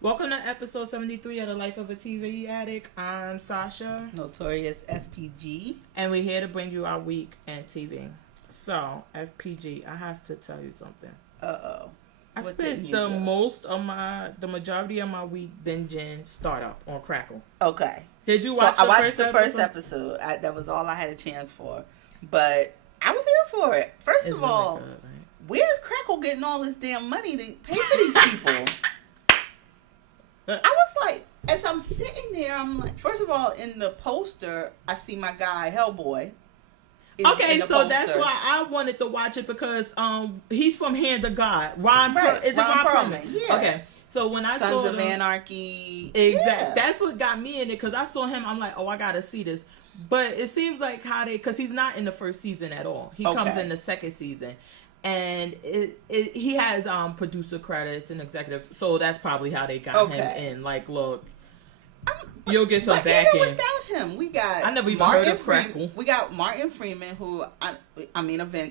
Welcome to episode 73 of The Life of a TV Addict. I'm Sasha. Notorious FPG. And we're here to bring you our week in TV. So, FPG, I have to tell you something. Uh-oh. I spent the majority of my week binging Startup on Crackle. Okay. Did you watch I watched the first episode. That was all I had a chance for. But I was here for it. First of all, really good, right? Where's Crackle getting all this damn money to pay for these people? I was like, as I'm sitting there, I'm like, first of all, in the poster, I see my guy, Hellboy. Okay, so that's why I wanted to watch it because he's from Hand of God. Ron Perlman? Yeah. Okay, so when I Sons saw of Anarchy. Exactly. Yeah. That's what got me in it because I saw him. I'm like, oh, I got to see this. But it seems like because he's not in the first season at all. He comes in the second season. And he has producer credits and executive, so that's probably how they got him in. Like, look, you'll get some backing. Even without him, we got I never even heard of Crackle. We got Martin Freeman, who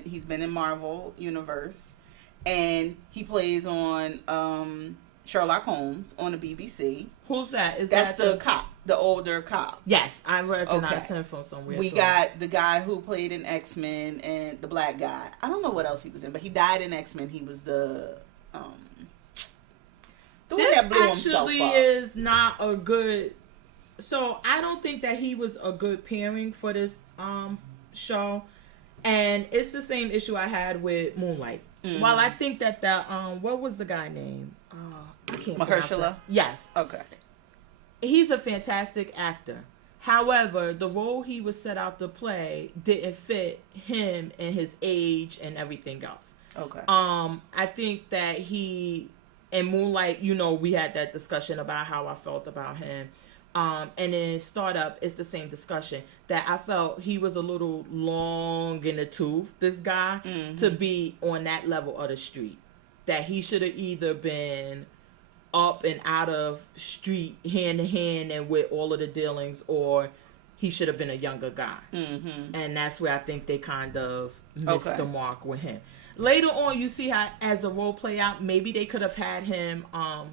he's been in Marvel Universe, and he plays on Sherlock Holmes on the BBC. Who's that? That's the cop, the older cop. Yes, I recognize him from somewhere. We got the guy who played in X-Men and the black guy. I don't know what else he was in, but he died in X-Men. He was the one that blew himself up. This actually is not a good. So I don't think that he was a good pairing for this show, and it's the same issue I had with Moonlight. Mm-hmm. While I think that what was the guy name? I can't Mahershala? Yes. Okay. He's a fantastic actor. However, the role he was set out to play didn't fit him and his age and everything else. Okay. I think that in Moonlight, we had that discussion about how I felt about him. And in Startup, it's the same discussion that I felt he was a little long in the tooth, this guy, to be on that level of the street. That he should have either been up and out of street hand to hand and with all of the dealings, or he should have been a younger guy. Mm-hmm. And that's where I think they kind of missed the mark with him. Later on, you see how, as the role play out, maybe they could have had him, I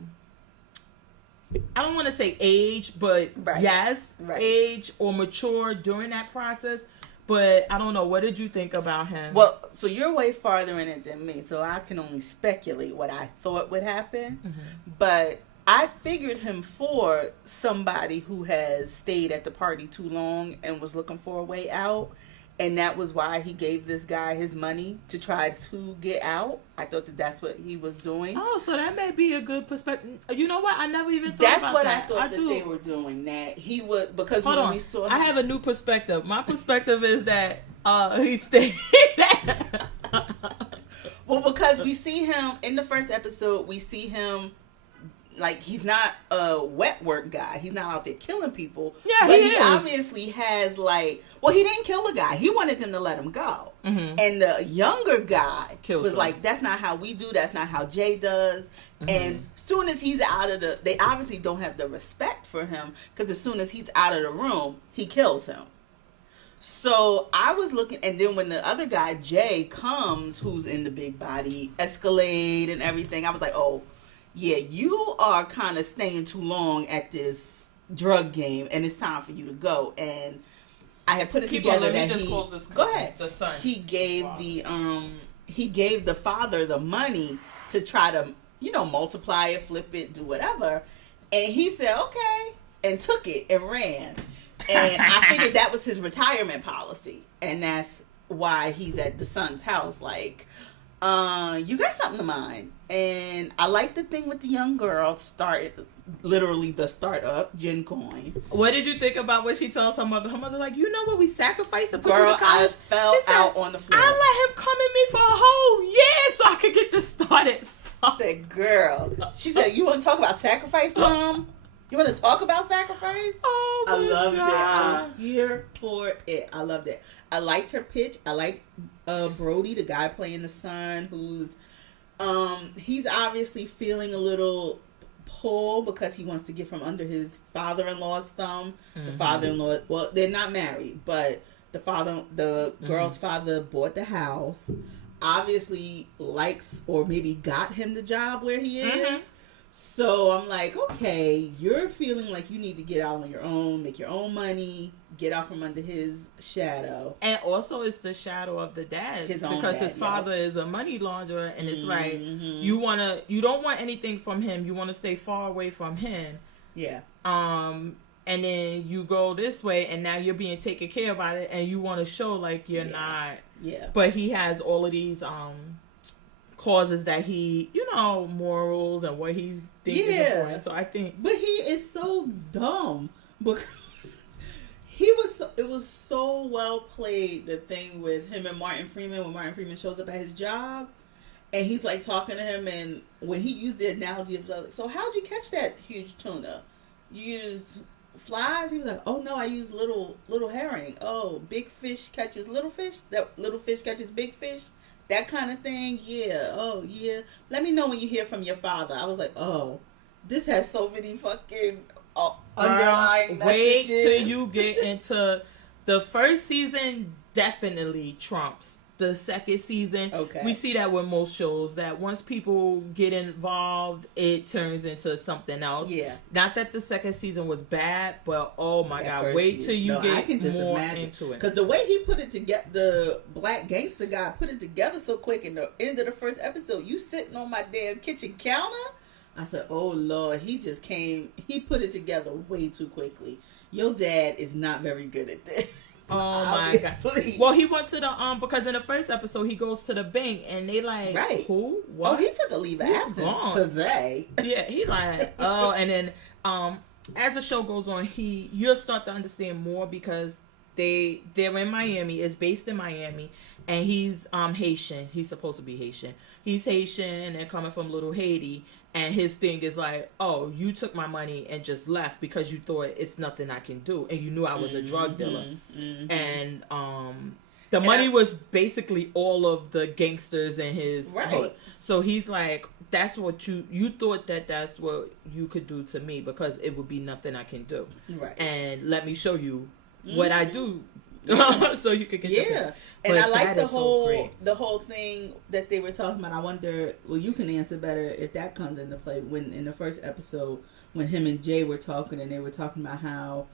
don't want to say age, but age or mature during that process. But I don't know. What did you think about him? Well, so you're way farther in it than me, so I can only speculate what I thought would happen. Mm-hmm. But I figured him for somebody who has stayed at the party too long and was looking for a way out. And that was why he gave this guy his money to try to get out. I thought that's what he was doing. Oh, so that may be a good perspective. You know what? I never even thought about that. That's what I thought that they were doing. That he would, because when we saw him, I have a new perspective. My perspective is that he stayed. Well, because we see him in the first episode, we see him. Like, he's not a wet work guy. He's not out there killing people. Yeah, but he is. Obviously has, he didn't kill the guy. He wanted them to let him go. Mm-hmm. And the younger guy was like, that's not how we do. That's not how Jay does. Mm-hmm. And soon as he's out of they obviously don't have the respect for him, because as soon as he's out of the room, he kills him. So I was looking, and then when the other guy, Jay, comes, who's in the big body Escalade and everything, I was like, oh, yeah, you are kind of staying too long at this drug game, and it's time for you to go. And I had put it together that go ahead. The son. He gave he gave the father the money to try to multiply it, flip it, do whatever. And he said okay, and took it and ran. And I figured that was his retirement policy, and that's why he's at the son's house. Like, you got something to mind. And I like the thing with the young girl literally the startup, Jen Coyne. What did you think about what she tells her mother? Her mother like, you know what we sacrificed to put Girl, you to college? I fell out on the floor. I let him come in me for a whole year so I could get this started. I said, girl. She said, you want to talk about sacrifice, Mom? You want to talk about sacrifice? Oh, I loved God. it. I was here for it. I loved it. I liked her pitch. I like Brody, the guy playing the son, who's he's obviously feeling a little pull because he wants to get from under his father-in-law's thumb. Mm-hmm. The father-in-law, well, they're not married, but the girl's father bought the house. Obviously likes or maybe got him the job where he is. Mm-hmm. So I'm like, okay, you're feeling like you need to get out on your own, make your own money, get out from under his shadow. And also it's the shadow of the dad. His own because dad, his father is a money launderer, and it's like you don't want anything from him. You want to stay far away from him. Yeah. And then you go this way, and now you're being taken care of by it, and you want to show like you're not. Yeah. But he has all of these causes that he, morals and what he thinks is important. So I think, but he is so dumb because it was so well played, the thing with him and Martin Freeman, when Martin Freeman shows up at his job and he's like talking to him, and when he used the analogy of like, so how'd you catch that huge tuna? You used flies? He was like, oh no, I use little herring. Oh, big fish catches little fish? That little fish catches big fish? That kind of thing? Yeah. Oh, yeah. Let me know when you hear from your father. I was like, oh, this has so many fucking underlying messages. Wait till you get into the first season. Definitely trumps the second season. Okay. We see that with most shows, that once people get involved, it turns into something else. Yeah. Not that the second season was bad, but oh my God, wait till you get more into it. Because the way he put it together, the black gangster guy put it together so quick in the end of the first episode, you sitting on my damn kitchen counter? I said, oh Lord, he put it together way too quickly. Your dad is not very good at this. Oh my God. Well, he went to the because in the first episode he goes to the bank and they like, right. Who? What? Oh, he took a leave of absence today. Yeah, he like, oh, and then as the show goes on, you'll start to understand more because they're in Miami. It's based in Miami, and he's Haitian. He's supposed to be Haitian. He's Haitian and coming from Little Haiti. And his thing is like, oh, you took my money and just left because you thought it's nothing I can do. And you knew I was a drug dealer. Mm-hmm. And the money was basically all of the gangsters in his hood. So he's like, that's what you thought that's what you could do to me because it would be nothing I can do. Right. And let me show you what I do. So you could get and I like the whole thing that they were talking about. I wonder, well, you can answer better if that comes into play. When in the first episode, when him and Jay were talking, and they were talking about how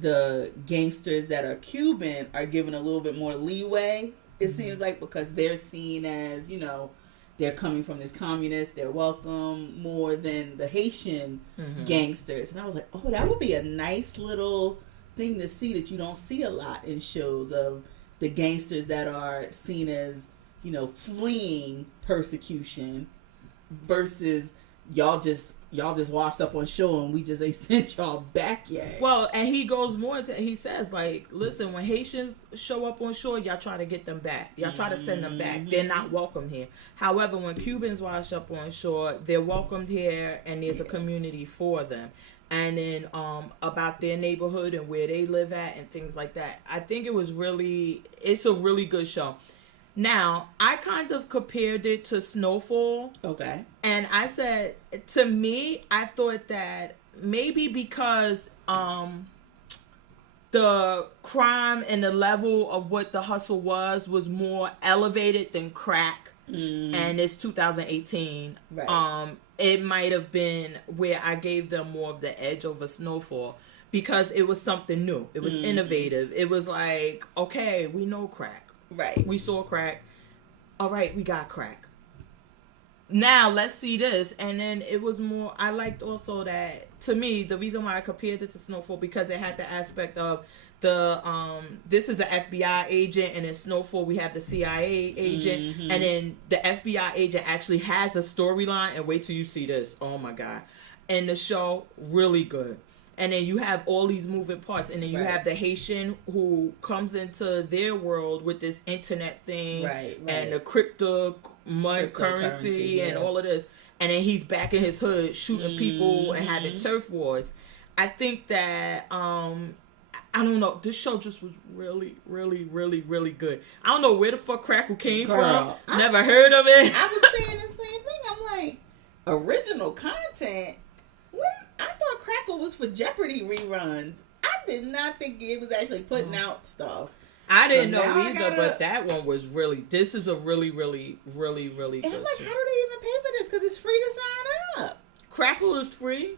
the gangsters that are Cuban are given a little bit more leeway. It seems like because they're seen as, they're coming from this communist, they're welcome more than the Haitian gangsters. And I was like, oh, that would be a nice little thing to see that you don't see a lot in shows, of the gangsters that are seen as, fleeing persecution versus y'all just washed up on shore and we just ain't sent y'all back yet. Well, and he goes more into, he says like, listen, when Haitians show up on shore, y'all try to get them back. Y'all try to send them back. They're not welcome here. However, when Cubans wash up on shore, they're welcomed here and there's a community for them. And then about their neighborhood and where they live at and things like that. I think it's a really good show. Now, I kind of compared it to Snowfall. Okay. And I said, to me, I thought that maybe because the crime and the level of what the hustle was more elevated than crack. And it's 2018. Right. It might have been where I gave them more of the edge over Snowfall because it was something new. It was innovative. It was like, okay, we know crack. Right. We saw crack. All right, we got crack. Now let's see this. And then it was more, I liked also that, to me, the reason why I compared it to Snowfall, because it had the aspect of this is an FBI agent, and in Snowfall we have the CIA agent, and then the FBI agent actually has a storyline, and wait till you see this. Oh my God. And the show, really good. And then you have all these moving parts, and then you have the Haitian who comes into their world with this internet thing, and the cryptocurrency and all of this, and then he's back in his hood shooting people and having turf wars. I think that I don't know. This show just was really, really, really, really good. I don't know where the fuck Crackle came from. Never heard of it. I was saying the same thing. I'm like, original content? I thought Crackle was for Jeopardy reruns. I did not think it was actually putting out stuff. I didn't know either, but that one was really, this is a really, really, really, really good And I'm like, show. how do they even pay for this? Because it's free to sign up. Crackle is free.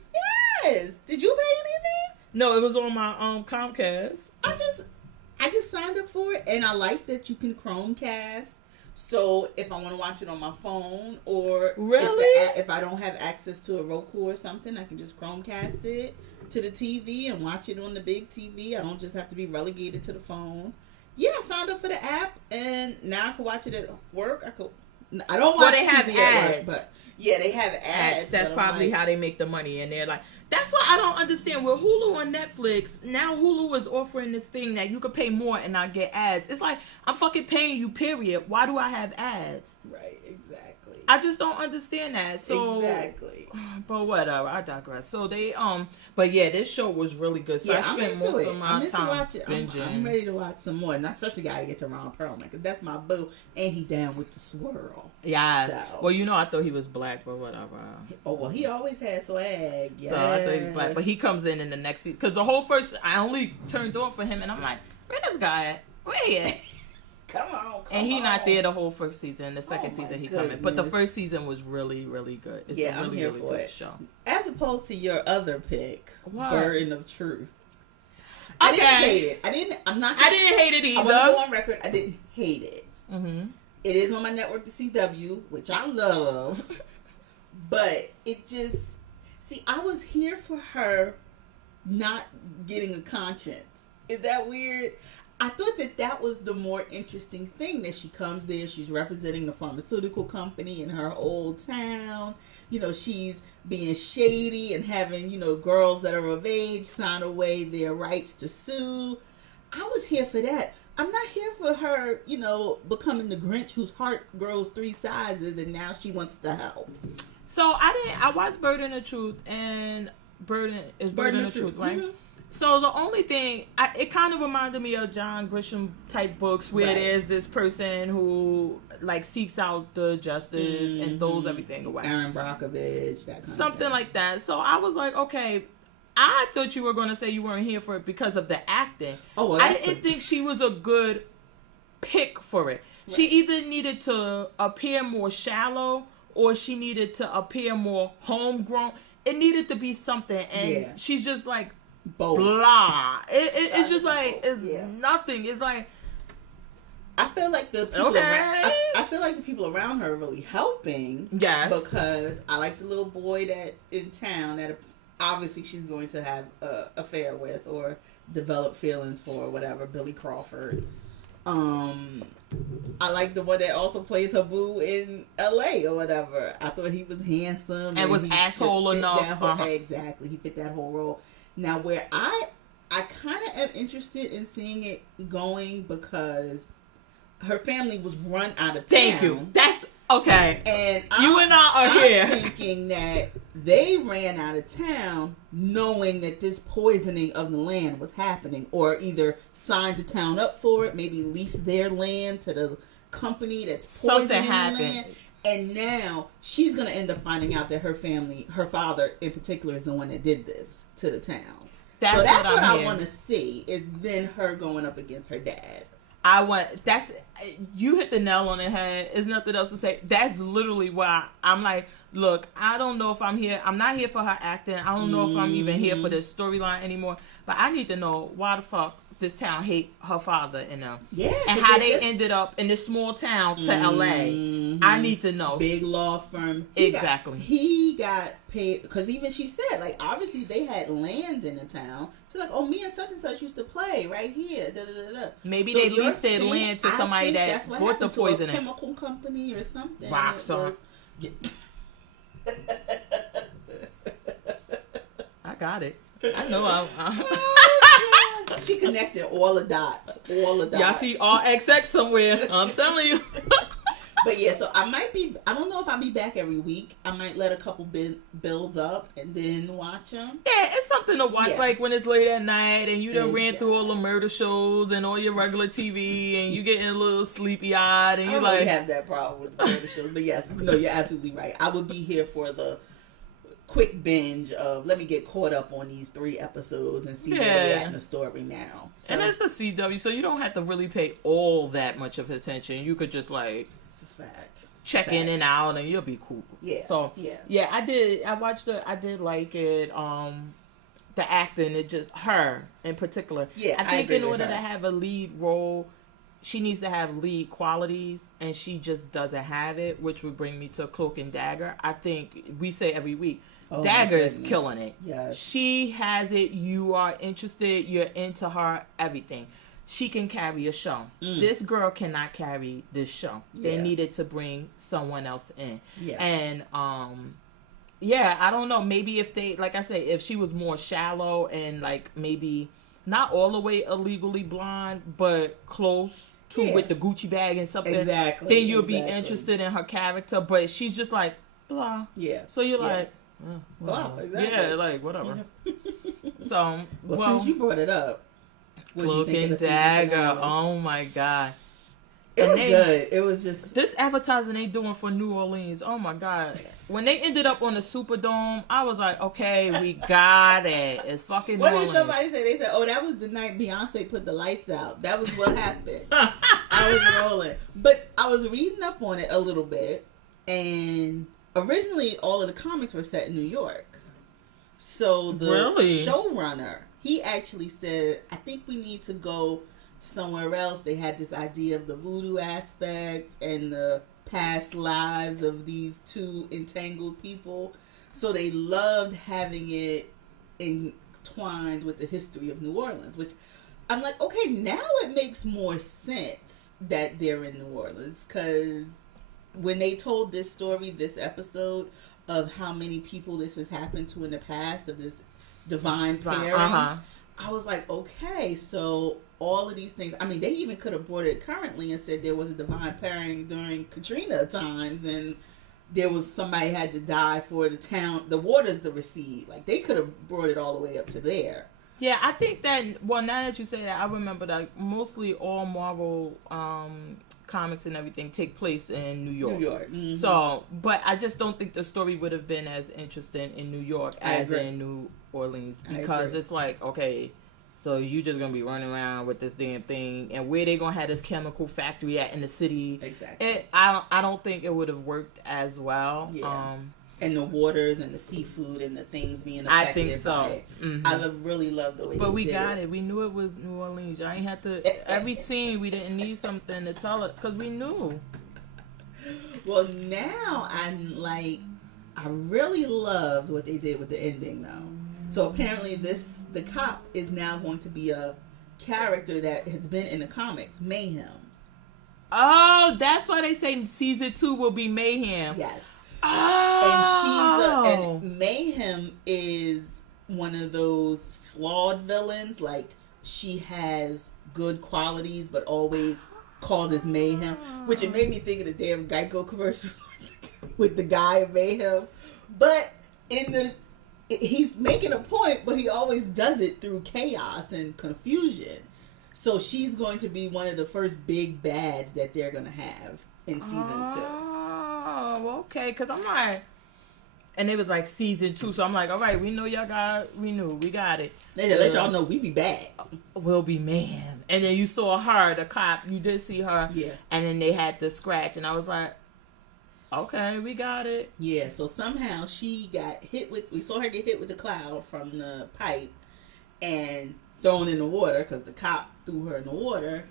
Yes. Did you pay anything? No, it was on my Comcast. I just signed up for it, and I like that you can Chromecast. So if I want to watch it on my phone, or if I don't have access to a Roku or something, I can just Chromecast it to the TV and watch it on the big TV. I don't just have to be relegated to the phone. Yeah, I signed up for the app, and now I can watch it at work. I don't watch they have TV ads. at work, but yeah, they have ads. That's probably how they make the money, and they're like, that's what I don't understand. With Hulu and Netflix, now Hulu is offering this thing that you could pay more and not get ads. It's like, I'm fucking paying you, period. Why do I have ads? Right, exactly. I just don't understand that. So exactly. But whatever, I digress. So they but yeah, this show was really good. So yeah, I spent most of my time to watch it. binging. I'm ready to watch some more, and I especially gotta get to Ron Perlman because that's my boo, and he down with the swirl. Yeah. So. Well, I thought he was black, but whatever. Oh well, he always had swag. Yeah. So I thought he was black, but he comes in the next season because the whole first I only turned on for him, and I'm like, where this guy at? Where he at? Come on. And he not there the whole first season. The second season he coming, but the goodness. first season was really, really good. It's a really, really good show. As opposed to your other pick, Burden of Truth. Okay. I didn't hate it. I didn't hate it either. I want to go on record. I didn't hate it. Mm-hmm. It is on my network, the CW, which I love. But it just... See, I was here for her not getting a conscience. Is that weird? I thought that was the more interesting thing, that she comes there, she's representing the pharmaceutical company in her old town. She's being shady and having, girls that are of age sign away their rights to sue. I was here for that. I'm not here for her, becoming the Grinch whose heart grows 3 sizes and now she wants to help. So I watched Burden of Truth, and Burden of Truth, right? Mm-hmm. So the only thing, it kind of reminded me of John Grisham type books where there's this person who like seeks out the justice and throws everything away. Aaron Brockovich, that kind something of like that. So I was like, okay, I thought you were going to say you weren't here for it because of the acting. Oh, well, I didn't think she was a good pick for it. Right. She either needed to appear more shallow or she needed to appear more homegrown. It needed to be something, and she's just like, both. Blah. It's just like nothing. It's like I feel like the people I feel like the people around her are really helping. Yes. Because I like the little boy that in town that obviously she's going to have an affair with or develop feelings for or whatever, Billy Crawford. I like the one that also plays her boo in LA or whatever. I thought he was handsome and was asshole enough. Exactly. He fit that whole role. Now, where I kind of am interested in seeing it going because her family was run out of town. Thank you. That's okay. And I'm here thinking that they ran out of town knowing that this poisoning of the land was happening, or either signed the town up for it, maybe leased their land to the company that's poisoning the land. And now she's going to end up finding out that her family, her father in particular, is the one that did this to the town. That's what I want to see, is then her going up against her dad. You hit the nail on the head. There's nothing else to say. That's literally why I'm like, look, I don't know if I'm here. I'm not here for her acting. I don't know if I'm even here for this storyline anymore. But I need to know why the fuck this town hate her father and them. Yeah. And how they ended up in this small town to LA. I need to know. Big law firm. He got paid, because even she said, like, obviously they had land in the town. She's like, oh, me and such used to play right here. Da, da, da, da. Maybe they leased their land to somebody that bought the poisoning. A chemical company or something. Rockstar. I got it. I know. She connected all the dots. Y'all see RXX somewhere. I'm telling you. But yeah, so I don't know if I'll be back every week. I might let a couple build up and then watch them. Yeah, it's something to watch, like when it's late at night and you done ran through all the murder shows and all your regular TV and you getting a little sleepy eyed and you like... I don't have that problem with the murder shows, but yes, no, you're absolutely right. I would be here for the quick binge of, let me get caught up on these 3 episodes and see where they're at in the story now. So, and it's a CW, so you don't have to really pay all that much of attention. You could just like... It's a fact. check in and out, and you'll be cool. Yeah. So I did. I watched it. I did like it. The acting, it just her in particular. Yeah, I think in order to have a lead role, she needs to have lead qualities, and she just doesn't have it, which would bring me to Cloak and Dagger. I think we say every week, Dagger is killing it. Yes. She has it. You are interested. You're into her. Everything. She can carry a show. This girl cannot carry this show. They needed to bring someone else in. Yeah. And I don't know. Maybe if they, like I say, if she was more shallow and like maybe not all the way illegally blonde, but close to with the Gucci bag and something. Exactly. Then you'll be interested in her character. But she's just like blah. Yeah. So you're like blah. Exactly. Yeah, like whatever. So well, since you brought it up, Cloak and Dagger. Oh my god. It was good. It was just this advertising they doing for New Orleans. Oh my god! When they ended up on the Superdome, I was like, okay, we got it. It's fucking. What did somebody say? They said, "Oh, that was the night Beyonce put the lights out. That was what happened." I was rolling, but I was reading up on it a little bit, and originally all of the comics were set in New York. So the showrunner, he actually said, "I think we need to go somewhere else." They had this idea of the voodoo aspect and the past lives of these two entangled people. So they loved having it entwined with the history of New Orleans, which I'm like, okay, now it makes more sense that they're in New Orleans, because when they told this story, this episode of how many people this has happened to in the past, of this divine pairing, I was like, okay, so all of these things. I mean, they even could have brought it currently and said there was a divine pairing during Katrina times, and there was somebody had to die for the waters to recede. Like, they could have brought it all the way up to there. Yeah, I think that, well, now that you say that, I remember that mostly all Marvel comics and everything take place in New York. Mm-hmm. So, but I just don't think the story would have been as interesting in New York as in New Orleans, because it's like, okay, so you just gonna be running around with this damn thing, and where they gonna have this chemical factory at in the city? Exactly. I don't think it would have worked as well. Yeah. And the waters and the seafood and the things being affected. I think so. By it. Mm-hmm. I really love the way. But we got it. We knew it was New Orleans. I ain't had to. Every scene we didn't need something to tell it, because we knew. Well, now I really loved what they did with the ending, though. So apparently the cop is now going to be a character that has been in the comics, Mayhem. Oh, that's why they say season 2 will be Mayhem. Yes. Oh. And Mayhem is one of those flawed villains. Like, she has good qualities but always causes mayhem, which it made me think of the damn Geico commercial with the guy of Mayhem. But he's making a point, but he always does it through chaos and confusion. So she's going to be one of the first big bads that they're going to have in season 2. Oh, okay. Because I'm like, and it was like season 2, so I'm like, all right, we know y'all we got it. They let y'all know we be bad. We'll be mayhem. And then you saw her, the cop, you did see her. Yeah. And then they had the scratch, and I was like, okay, we got it. Yeah, so somehow she got we saw her get hit with the cloud from the pipe and thrown in the water, because the cop threw her in the water,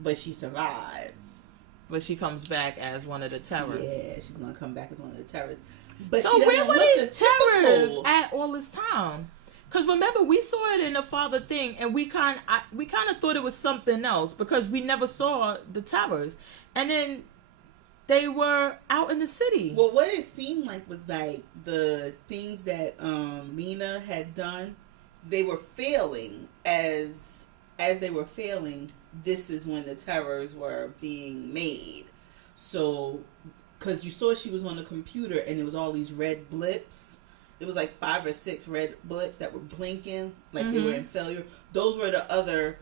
but she survives. But she comes back as one of the terrorists. Yeah, she's going to come back as one of the terrorists. But so where were these terrorists at all this time? Because remember, we saw it in the father thing, and we kind of thought it was something else, because we never saw the terrorists. And then they were out in the city. Well, what it seemed like was like the things that Mina had done, they were failing. As they were failing, this is when the terrors were being made. So, because you saw she was on the computer and it was all these red blips. It was like 5 or 6 red blips that were blinking, like they were in failure. Those were the other,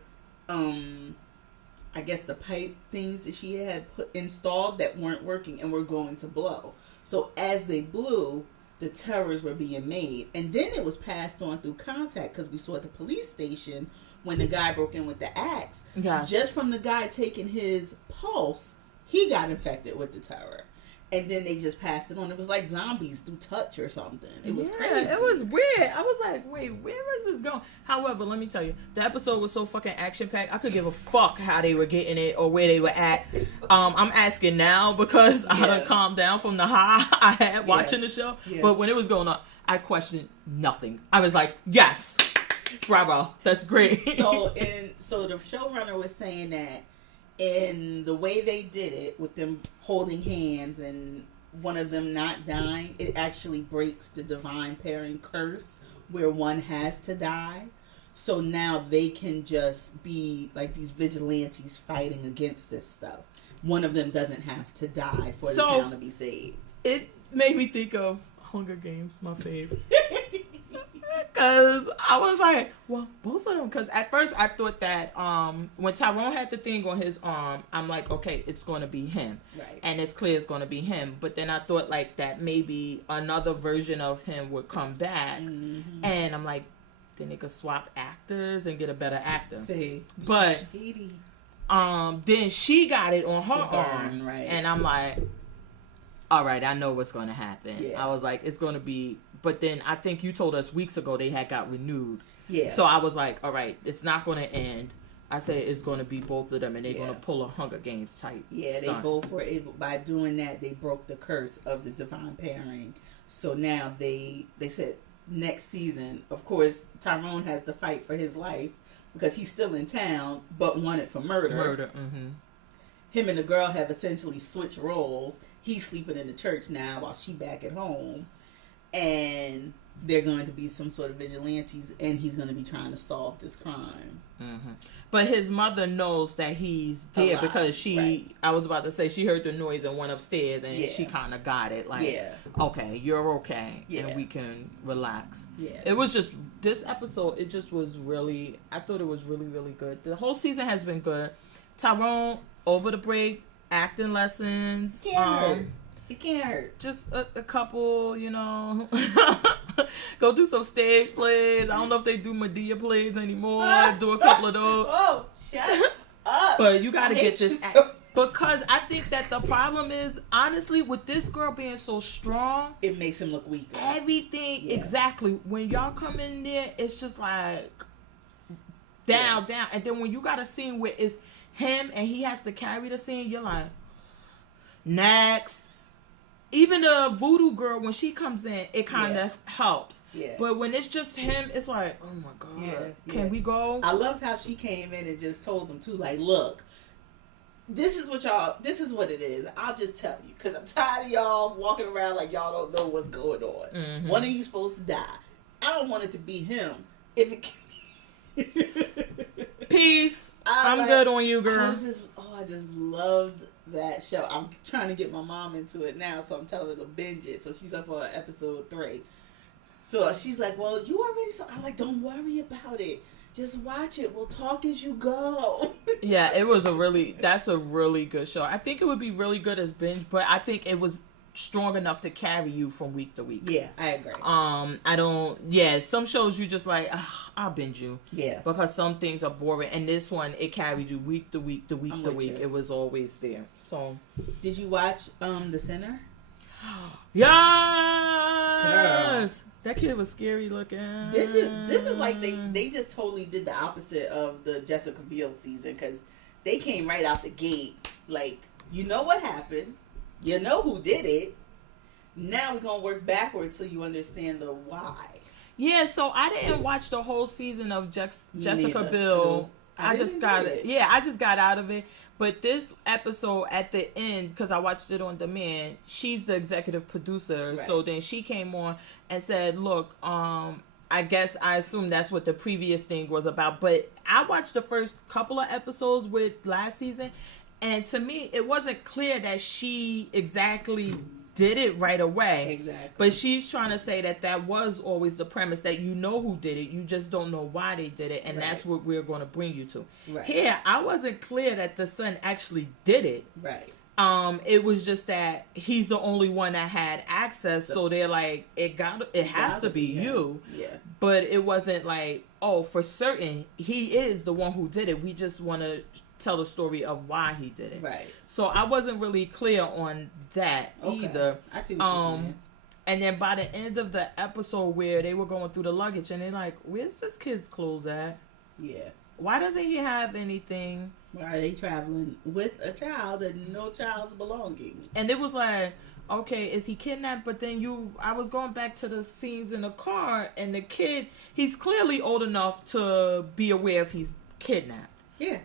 I guess, the pipe things that she had installed that weren't working and were going to blow. So as they blew, the terrors were being made. And then it was passed on through contact, because we saw at the police station when the guy broke in with the axe. Yes. Just from the guy taking his pulse, he got infected with the terror. and then they just passed it on. It was like zombies through touch or something. It was crazy. It was weird. I was like, wait, where is this going? However, let me tell you, the episode was so fucking action-packed, I could give a fuck how they were getting it or where they were at. I'm asking now because I done calmed down from the high I had watching the show. Yeah. But when it was going on, I questioned nothing. I was like, yes, bravo, that's great. So the showrunner was saying that in the way they did it, with them holding hands and one of them not dying, it actually breaks the divine pairing curse where one has to die. So now they can just be like these vigilantes fighting against this stuff. One of them doesn't have to die for the town to be saved. It made me think of Hunger Games, my favorite. Because I was like, well, both of them. Because at first I thought that when Tyrone had the thing on his arm, I'm like, okay, it's going to be him. Right. And it's clear it's going to be him. But then I thought like that maybe another version of him would come back. Mm-hmm. And I'm like, then they could swap actors and get a better actor. See. But then she got it on her arm. Right. And I'm like, all right, I know what's going to happen. Yeah. I was like, it's going to be... But then I think you told us weeks ago they had got renewed. Yeah. So I was like, all right, it's not going to end. I said it's going to be both of them, and they're going to pull a Hunger Games type stunt. They both were able, by doing that, they broke the curse of the divine pairing. So now they said next season, of course, Tyrone has to fight for his life because he's still in town, but wanted for murder. Mm-hmm. Him and the girl have essentially switched roles. He's sleeping in the church now while she back at home. And they're going to be some sort of vigilantes, and he's going to be trying to solve this crime. Mm-hmm. But his mother knows that he's there because I was about to say, she heard the noise and went upstairs, and she kind of got it. Like, okay, you're okay, and we can relax. Yeah. It was just, this episode, it just was really, I thought it was really, really good. The whole season has been good. Tyrone, over the break, acting lessons. It can't hurt. Just a couple, you know. Go do some stage plays. I don't know if they do Medea plays anymore. Do a couple of those. Oh, shut up. But you got to get this. Because I think that the problem is, honestly, with this girl being so strong. It makes him look weak. Everything, exactly. When y'all come in there, it's just like down. And then when you got a scene where it's him and he has to carry the scene, you're like, next. Even the voodoo girl, when she comes in, it kind of helps. Yeah. But when it's just him, it's like, oh my God, can we go? I loved how she came in and just told them too, like, look, this is what it is. I'll just tell you, because I'm tired of y'all walking around like y'all don't know what's going on. Mm-hmm. One of you supposed to die. I don't want it to be him. If it can Peace. I'm good on you, girl. I just loved that show. I'm trying to get my mom into it now, so I'm telling her to binge it. So she's up on episode 3. So she's like, well, you already saw. I was like, don't worry about it. Just watch it. We'll talk as you go. Yeah, that's a really good show. I think it would be really good as binge, but I think it was strong enough to carry you from week to week. Yeah, I agree. Some shows you just like, I'll binge you. Yeah. Because some things are boring. And this one, it carried you week to week to week to week. It was always there. So. Did you watch The Sinner? Yes! Girl. That kid was scary looking. This is like they just totally did the opposite of the Jessica Biel season, because they came right out the gate like, you know what happened. You know who did it. Now we're going to work backwards so you understand the why. Yeah, so I didn't watch the whole season of Jessica Biel. I just got it. Yeah, I just got out of it. But this episode at the end, because I watched it on demand, she's the executive producer. Right. So then she came on and said, look, I assume that's what the previous thing was about. But I watched the first couple of episodes with last season. And to me, it wasn't clear that she exactly did it right away. Exactly. But she's trying to say that was always the premise, that you know who did it. You just don't know why they did it. And that's what we're going to bring you to. Right. Here, I wasn't clear that the son actually did it. Right. It was just that he's the only one that had access. So they're like, it has to be you. Yeah. But it wasn't like, oh, for certain, he is the one who did it. We just want to tell the story of why he did it. Right. So I wasn't really clear on that either. I see what you're saying. And then by the end of the episode where they were going through the luggage and they're like, where's this kid's clothes at? Yeah. Why doesn't he have anything? Why are they traveling with a child and no child's belongings? And it was like, okay, is he kidnapped? But then I was going back to the scenes in the car, and the kid, he's clearly old enough to be aware if he's kidnapped. Yeah.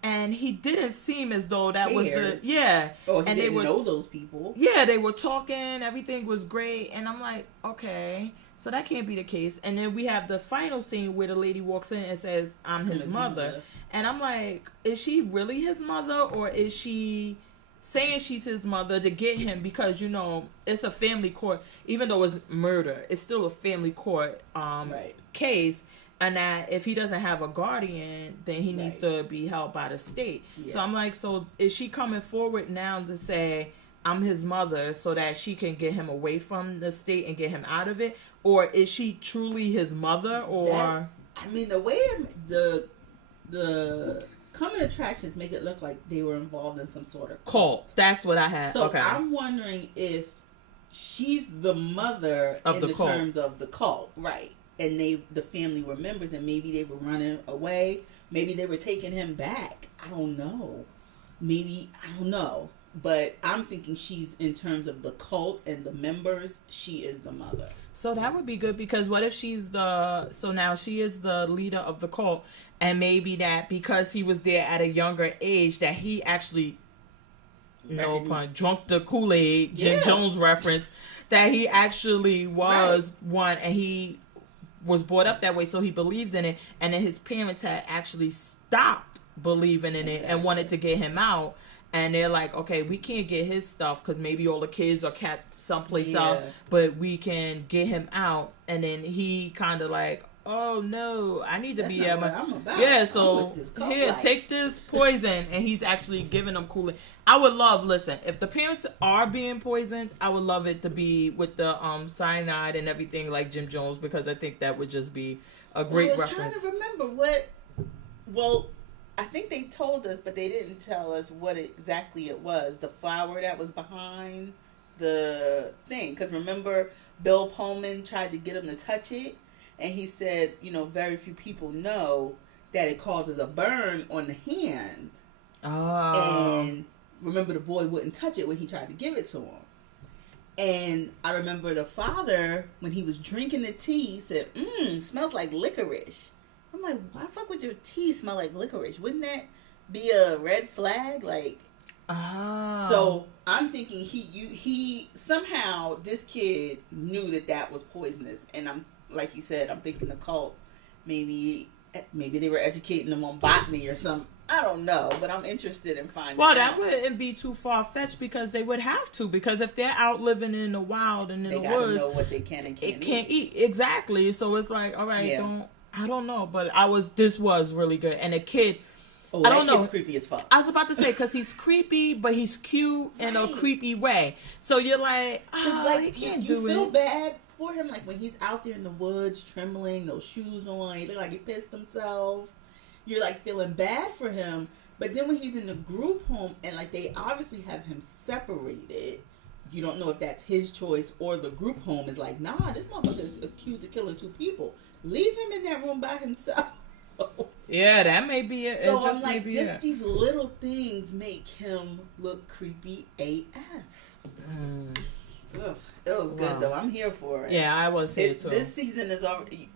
And he didn't seem as though that was Scared. Oh, he didn't know those people. Yeah, they were talking. Everything was great. And I'm like, okay, so that can't be the case. And then we have the final scene where the lady walks in and says, I'm his mother. And I'm like, is she really his mother? Or is she saying she's his mother to get him? Because, you know, it's a family court. Even though it's murder, it's still a family court case. And that if he doesn't have a guardian, then he needs to be held by the state. Yeah. So I'm like, so is she coming forward now to say, I'm his mother, so that she can get him away from the state and get him out of it? Or is she truly his mother? Or the way the coming attractions make it look like they were involved in some sort of cult. That's what I had. So I'm wondering if she's the mother in the terms of the cult, right? And the family were members, and maybe they were running away. Maybe they were taking him back. I don't know. But I'm thinking she's, in terms of the cult and the members, she is the mother. So that would be good, because what if so now she is the leader of the cult, and maybe that because he was there at a younger age that he actually, no pun, drunk the Kool-Aid, Jim Jones reference, that he actually was one, and he was brought up that way, so he believed in it, and then his parents had actually stopped believing in it and wanted to get him out, and they're like, okay, we can't get his stuff because maybe all the kids are kept someplace else, but we can get him out. And then he kind of like, oh no, I need to be at my so here, take this poison, and he's actually giving them Kool-Aid. I would love, listen, if the parents are being poisoned, I would love it to be with the cyanide and everything like Jim Jones, because I think that would just be a great reference. I was trying to remember I think they told us, but they didn't tell us what exactly it was. The flower that was behind the thing. Because remember, Bill Pullman tried to get him to touch it, and he said, very few people know that it causes a burn on the hand. Oh. And remember, the boy wouldn't touch it when he tried to give it to him. And I remember the father, when he was drinking the tea, said, smells like licorice. I'm like, why the fuck would your tea smell like licorice? Wouldn't that be a red flag? So I'm thinking he somehow, this kid knew that was poisonous. And I'm, like you said, I'm thinking the cult, maybe they were educating them on botany or something. I don't know, but I'm interested in finding out. That wouldn't be too far-fetched, because they would have to, because if they're out living in the wild and in the woods, they gotta know what they can and can't eat. Exactly. So it's like, all right, I don't know, but this was really good. And a kid, I don't know. Kid's creepy as fuck. I was about to say, because he's creepy, but he's cute in a creepy way. So you're like, you can't do it. You feel bad for him, like when he's out there in the woods, trembling, no shoes on, he look like he pissed himself. You're like feeling bad for him. But then when he's in the group home, and like they obviously have him separated, you don't know if that's his choice or the group home is like, nah, this motherfucker's accused of killing 2 people. Leave him in that room by himself. Yeah, that may be it. So I'm like, these little things make him look creepy AF. Ugh, it was good though. I'm here for it. Yeah, I was here too. This season is already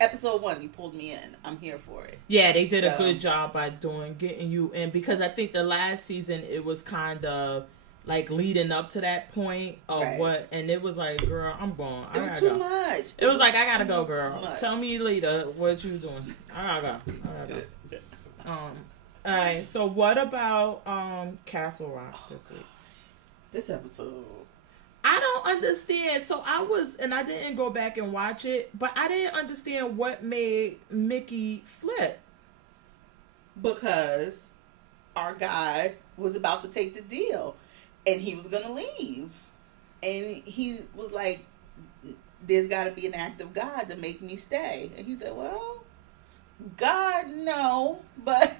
episode 1. You pulled me in. I'm here for it. Yeah, they did a good job by getting you in, because I think the last season it was kind of like leading up to that point of what, and it was like, girl, I'm going. It was too much. It was like, I gotta go, girl. Tell me later what you doing. I gotta go. All right. So what about Castle Rock this week? This episode, I don't understand. So I didn't go back and watch it, but I didn't understand what made Mickey flip. Because our guy was about to take the deal. And he was going to leave. And he was like, there's got to be an act of God to make me stay. And he said, well, God, no. But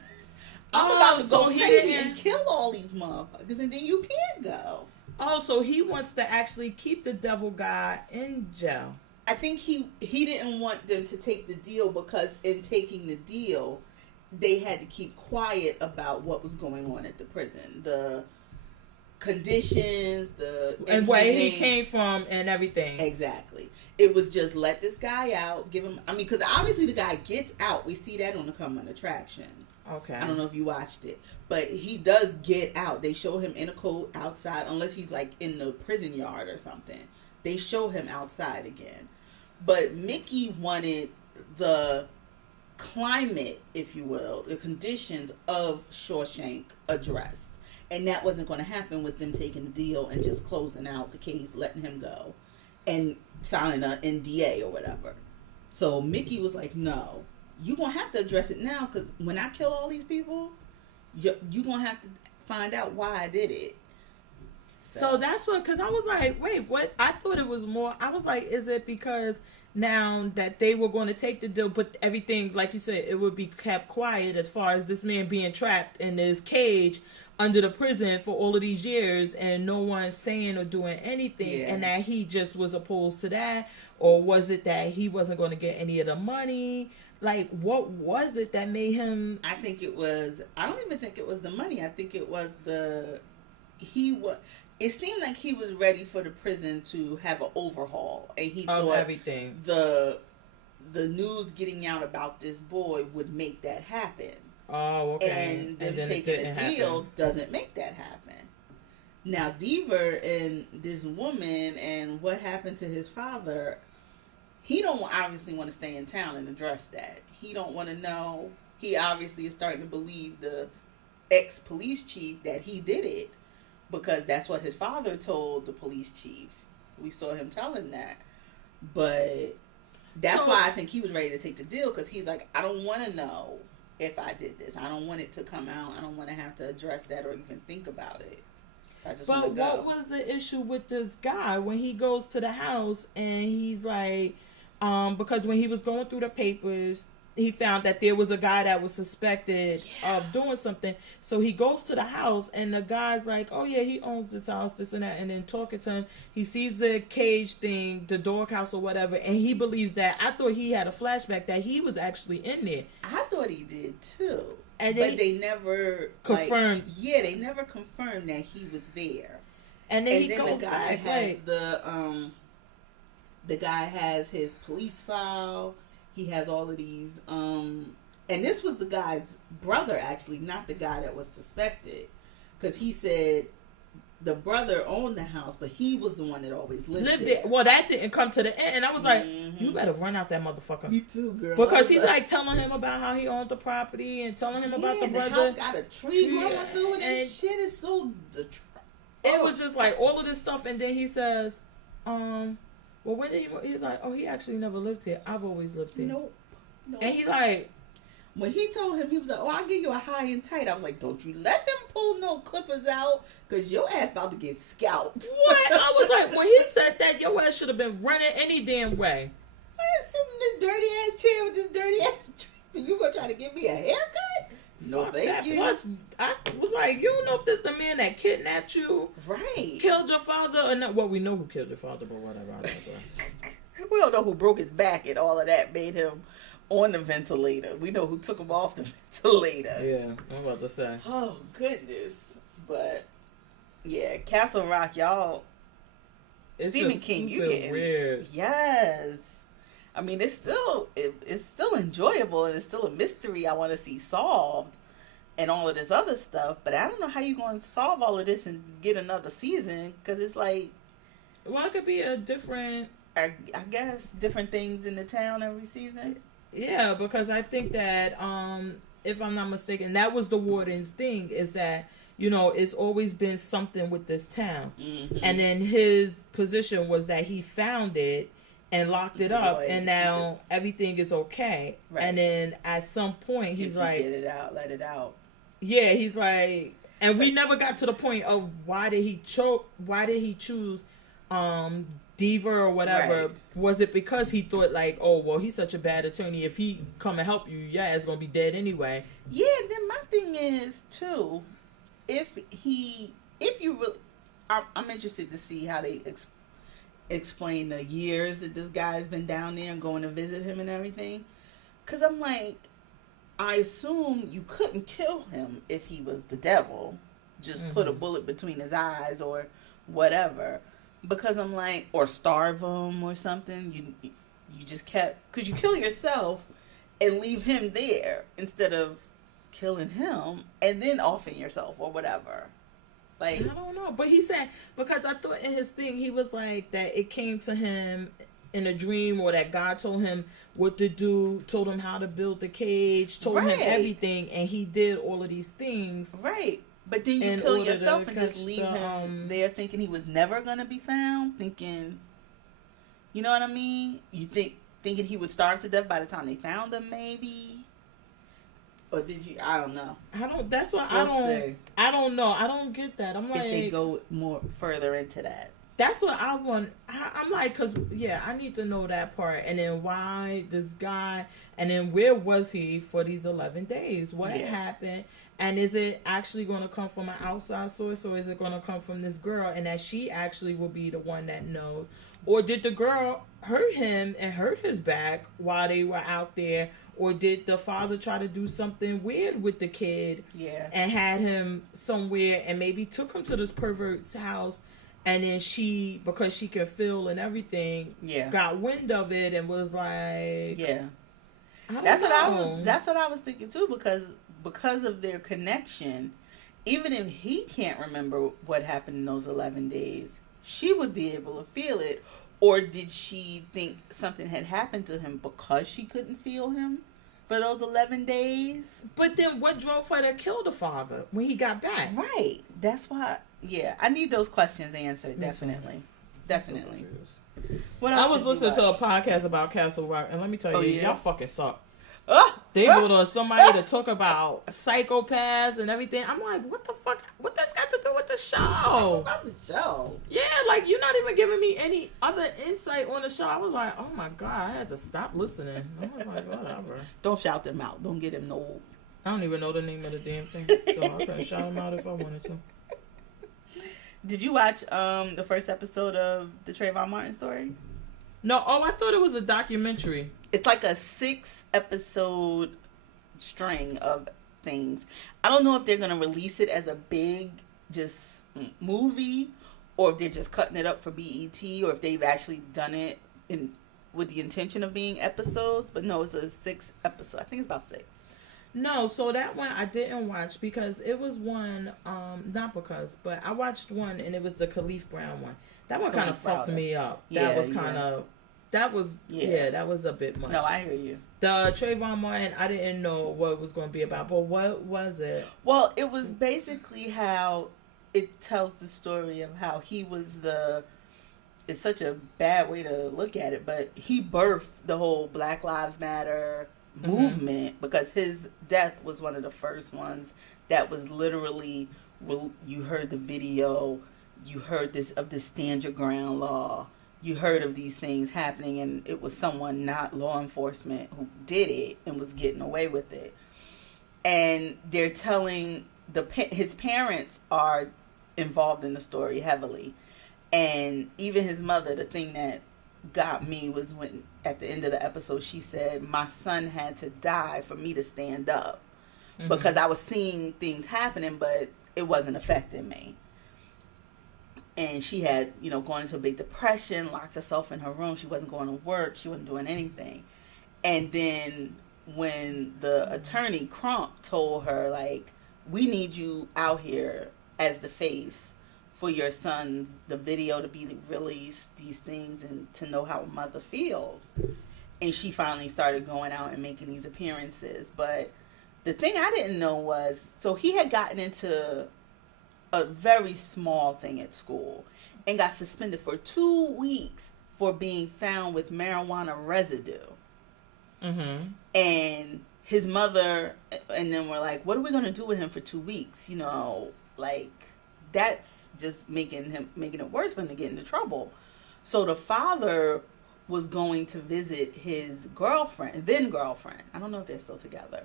I'm about to go crazy and kill all these motherfuckers, and then you can't go. Oh, so he wants to actually keep the devil guy in jail. I think he didn't want them to take the deal because in taking the deal, they had to keep quiet about what was going on at the prison. The conditions, and where he came from and everything. Exactly. It was just let this guy out, give him, because obviously the guy gets out. We see that on the Come attraction. Okay. I don't know if you watched it, but he does get out. They show him in a coat outside, unless he's like in the prison yard or something. They show him outside again. But Mickey wanted the climate, if you will, the conditions of Shawshank addressed. And that wasn't going to happen with them taking the deal and just closing out the case, letting him go, and signing an NDA or whatever. So Mickey was like, no, you're going to have to address it now, because when I kill all these people, you're going to have to find out why I did it. So that's what, because I was like, wait, what? I thought it was more, I was like, is it because now that they were going to take the deal, but everything, like you said, it would be kept quiet as far as this man being trapped in this cage under the prison for all of these years and no one saying or doing anything, and that he just was opposed to that? Or was it that he wasn't going to get any of the money? Like, what was it that made him? I think it was, I don't even think it was the money. I think it was it seemed like he was ready for the prison to have an overhaul, and he thought everything. The news getting out about this boy would make that happen. Oh, okay. And them taking a deal doesn't make that happen. Now, Deaver and this woman and what happened to his father, he don't obviously want to stay in town and address that. He don't want to know. He obviously is starting to believe the ex-police chief that he did it, because that's what his father told the police chief. We saw him tell him that. But that's why I think he was ready to take the deal, because he's like, I don't want to know if I did this. I don't want it to come out. I don't want to have to address that or even think about it. So I just want to go. What was the issue with this guy when he goes to the house and he's like, because when he was going through the papers, he found that there was a guy that was suspected of doing something. So he goes to the house and the guy's like, oh yeah, he owns this house, this and that. And then talking to him, he sees the cage thing, the doghouse or whatever. And he believes that, I thought he had a flashback that he was actually in there. I thought he did too. And but they never confirmed. They never confirmed that he was there. And then the guy has the guy has his police file. He has all of these, and this was the guy's brother, actually, not the guy that was suspected. Because he said the brother owned the house, but he was the one that always lived there. Well, that didn't come to the end. And I was like, you better run out that motherfucker. Me too, girl. Because he's like telling him about how he owned the property and telling him about the brother. The house got a tree growing through it, and shit is so... It was just like all of this stuff, and then he says, well, when he's like, oh, he actually never lived here. I've always lived here. Nope. And he like, when he told him, he was like, oh, I'll give you a high and tight. I was like, don't you let them pull no clippers out, because your ass about to get scalped. What? I was like, when he said that, your ass should have been running any damn way. I ain't sitting in this dirty ass chair with this dirty ass tree. You gonna try to give me a haircut? No, thank you. Plus, I was like, you don't know if this the man that kidnapped you, right? Killed your father, or not? Well, we know who killed your father, but whatever. We don't know who broke his back and all of that made him on the ventilator. We know who took him off the ventilator. Yeah, I'm about to say. Oh goodness, but yeah, Castle Rock, y'all. It's Stephen King, you getting weird. Yes. I mean, it's still enjoyable, and it's still a mystery I want to see solved, and all of this other stuff. But I don't know how you're going to solve all of this and get another season, because it's like, well, it could be a different, I guess, different things in the town every season. Yeah, because I think that, if I'm not mistaken, that was the warden's thing, is that, you know, it's always been something with this town, and then his position was that he found it and locked it up, and now everything is okay. Right. And then at some point, he's like, get it out, let it out. Yeah, he's like, and we never got to the point of why did he choose diva or whatever, was it because he thought like, oh, well, he's such a bad attorney, if he come and help you, yeah, it's gonna be dead anyway? Yeah, then my thing is too, if you really, I'm interested to see how they explain the years that this guy's been down there and going to visit him and everything, because I'm like, I assume you couldn't kill him if he was the devil, just put a bullet between his eyes or whatever. Because I'm like, or starve him or something. You just kept, could you kill yourself and leave him there instead of killing him and then offing yourself or whatever? Like, I don't know. But he said, because I thought in his thing, he was like that it came to him in a dream, or that God told him what to do, told him how to build the cage, told him everything, and he did all of these things. Right. But then you kill yourself and just leave him there thinking he was never going to be found, thinking, you know what I mean? You thinking he would starve to death by the time they found him, maybe? Or did you, I don't know. That's what I don't know. I don't get that. I'm like, if they go more further into that. That's what I want. I'm like, because, yeah, I need to know that part. And then why this guy, and then where was he for these 11 days? What happened? And is it actually going to come from an outside source, or is it going to come from this girl, and that she actually will be the one that knows? Or did the girl hurt him and hurt his back while they were out there? Or did the father try to do something weird with the kid and had him somewhere and maybe took him to this pervert's house? And then she, because she could feel and everything, got wind of it and was like, That's what I was thinking too, because of their connection. Even if he can't remember what happened in those 11 days, she would be able to feel it. Or did she think something had happened to him because she couldn't feel him for those 11 days? But then what drove her to kill the father when he got back? Right. That's why. Yeah, I need those questions answered. Definitely. What else? I was listening to a podcast about Castle Rock, and let me tell you, y'all fucking suck. They brought on somebody to talk about psychopaths and everything. I'm like, what the fuck? What that's got to do with the show? About the show? Yeah, like, you're not even giving me any other insight on the show. I was like, oh my God, I had to stop listening. I was like, whatever. Don't shout them out. Don't get them no. I don't even know the name of the damn thing, so I couldn't shout them out if I wanted to. Did you watch the first episode of the Trayvon Martin story? No. Oh, I thought it was a documentary. It's like a 6-episode string of things. I don't know if they're going to release it as a big just movie, or if they're just cutting it up for BET, or if they've actually done it with the intention of being episodes. But no, it's a 6-episode. I think it's about 6. No, so that one I didn't watch because it was one, but I watched one and it was the Khalif Brown one. That one kind of fucked me up. That was a bit much. No, I hear you. The Trayvon Martin, I didn't know what it was going to be about, but what was it? Well, it was basically how it tells the story of how he was it's such a bad way to look at it, but he birthed the whole Black Lives Matter movement, because his death was one of the first ones that was literally, you heard the video, you heard of this stand your ground law, you heard of these things happening, and it was someone not law enforcement who did it and was getting away with it. And they're telling his parents are involved in the story heavily, and even his mother. The thing that got me was when at the end of the episode she said, my son had to die for me to stand up, because I was seeing things happening but it wasn't affecting me. And she had gone into a big depression, locked herself in her room. She wasn't going to work, she wasn't doing anything. And then when the attorney Crump told her, like, we need you out here as the face for your son's, the video to be released, these things, and to know how a mother feels. And she finally started going out and making these appearances. But the thing I didn't know was, so he had gotten into a very small thing at school and got suspended for 2 weeks for being found with marijuana residue. And his mother, and then we're like, what are we going to do with him for 2 weeks? Like, that's just making it worse for him to get into trouble. So the father was going to visit his then girlfriend. I don't know if they're still together.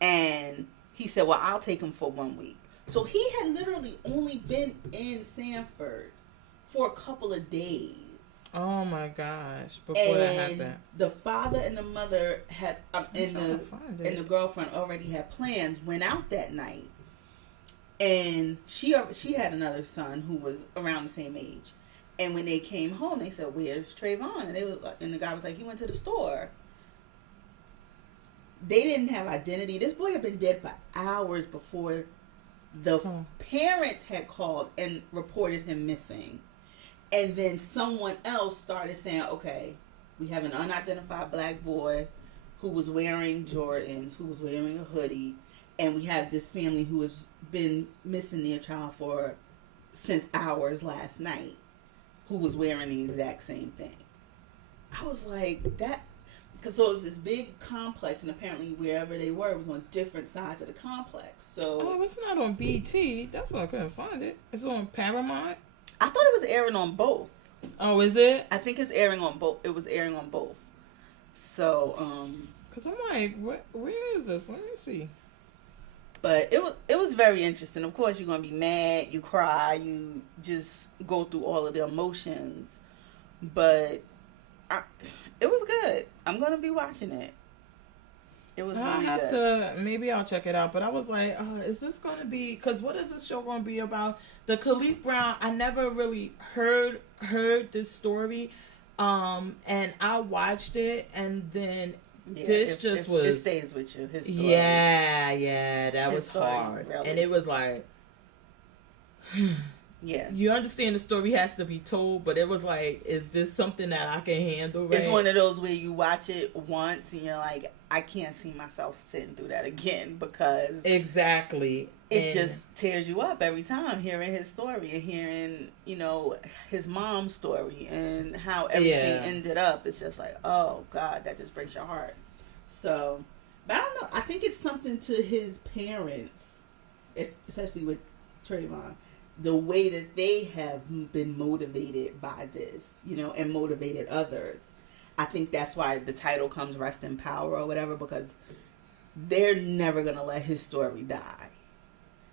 And he said, well, I'll take him for 1 week. So he had literally only been in Sanford for a couple of days. Oh my gosh! Before that happened, the father and the mother had, and the girlfriend already had plans. Went out that night, and she had another son who was around the same age. And when they came home, they said, "Where's Trayvon?" And the guy was like, "He went to the store." They didn't have identity. This boy had been dead for hours before the parents had called and reported him missing. And then someone else started saying, okay, we have an unidentified black boy who was wearing Jordans, who was wearing a hoodie, and we have this family who has been missing their child since hours last night, who was wearing the exact same thing. I was like, that, because so it was this big complex, and apparently wherever they were, it was on different sides of the complex. So it's not on BT. That's why I couldn't find it. It's on Paramount. I thought it was airing on both. Oh, is it? I think it's airing on both. It was airing on both. So, because I'm like, where is this? Let me see. But it was very interesting. Of course, you're gonna be mad, you cry, you just go through all of the emotions. But it was good. I'm gonna be watching it. It was really good. Maybe I'll check it out. But I was like, is this going to be, because what is this show going to be about? The Khalif Brown, I never really heard this story. And I watched it, and then it stays with you. His story. Yeah, that was hard. Really. And it was like, yeah, you understand the story has to be told, but it was like, is this something that I can handle? Right? It's one of those where you watch it once and you're like, I can't see myself sitting through that again, because exactly it just tears you up every time hearing his story and hearing, his mom's story and how everything ended up. It's just like, oh God, that just breaks your heart. So, but I don't know. I think it's something to his parents, especially with Trayvon. The way that they have been motivated by this, and motivated others. I think that's why the title comes Rest in Power or whatever, because they're never going to let his story die.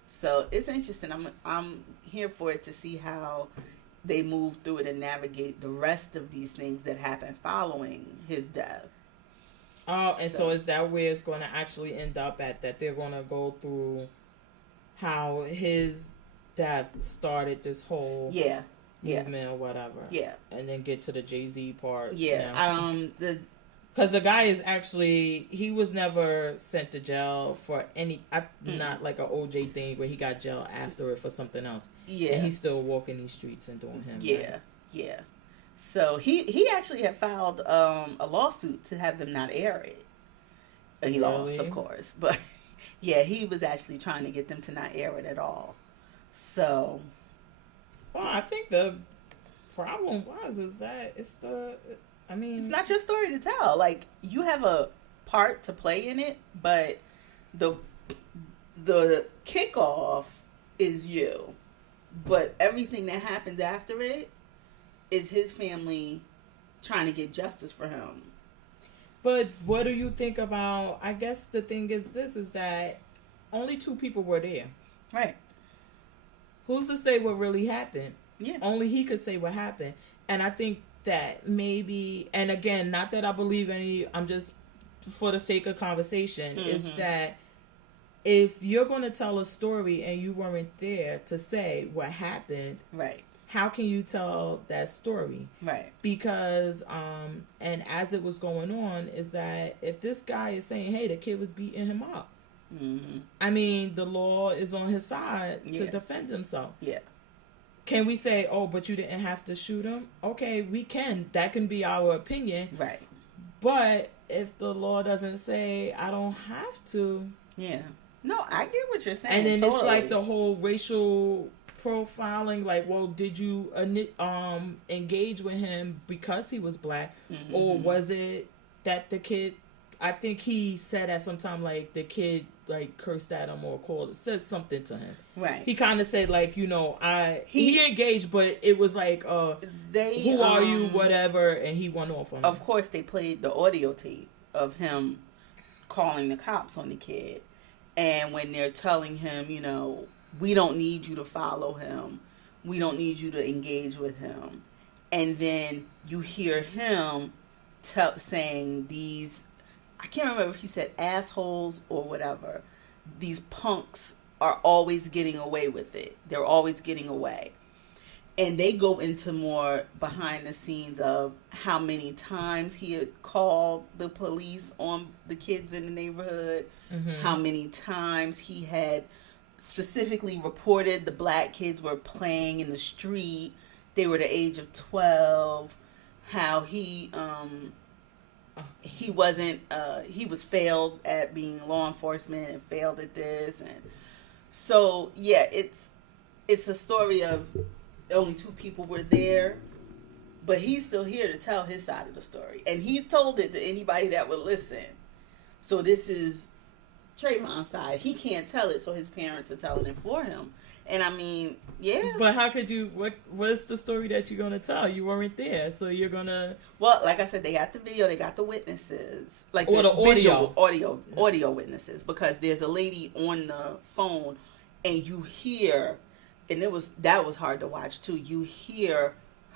So it's interesting. I'm here for it to see how they move through it and navigate the rest of these things that happen following his death. Oh, and so is that where it's going to actually end up at, that they're going to go through how his death started this whole movement or whatever, and then get to the Jay-Z part, because the guy is actually, he was never sent to jail for any, not like an OJ thing where he got jail after it for something else, and he's still walking these streets and doing him, so he actually had filed a lawsuit to have them not air it. He lost, of course, but he was actually trying to get them to not air it at all. So, well, I think the problem is that it's not your story to tell. Like, you have a part to play in it, but the kickoff is you. But everything that happens after it is his family trying to get justice for him. But what do you think about, I guess the thing is that only 2 people were there. Right. Who's to say what really happened? Yeah. Only he could say what happened. And I think that maybe, and again, not that I believe I'm just for the sake of conversation, is that if you're going to tell a story and you weren't there to say what happened, right? How can you tell that story? Right. Because, and as it was going on, is that if this guy is saying, hey, the kid was beating him up, I mean, the law is on his side to defend himself. Yeah. Can we say, oh, but you didn't have to shoot him? Okay, we can. That can be our opinion. Right. But if the law doesn't say I don't have to. Yeah. No, I get what you're saying. And then it's like the whole racial profiling, like, well, did you engage with him because he was black? Or was it that the kid I think he said at some time, like, the kid, like, cursed at him or said something to him. Right. He kind of said, like, you know, he engaged, but it was like, who are you, whatever, and he went off on him. Of course, they played the audio tape of him calling the cops on the kid. And when they're telling him, you know, we don't need you to follow him. We don't need you to engage with him. And then you hear him saying these, I can't remember if he said assholes or whatever. These punks are always getting away with it. They're always getting away. And they go into more behind the scenes of how many times he had called the police on the kids in the neighborhood, how many times he had specifically reported the black kids were playing in the street. They were the age of 12. How he wasn't, he was failed at being law enforcement and failed at this. And so, yeah, it's a story of only 2 people were there, but he's still here to tell his side of the story. And he's told it to anybody that would listen. So this is Trayvon's side. He can't tell it, so his parents are telling it for him. And I mean, yeah. But how could you, what's the story that you're going to tell? You weren't there, so you're going to... Well, like I said, they got the video, they got the witnesses. Like or the audio witnesses. Because there's a lady on the phone, and you hear... And that was hard to watch too. You hear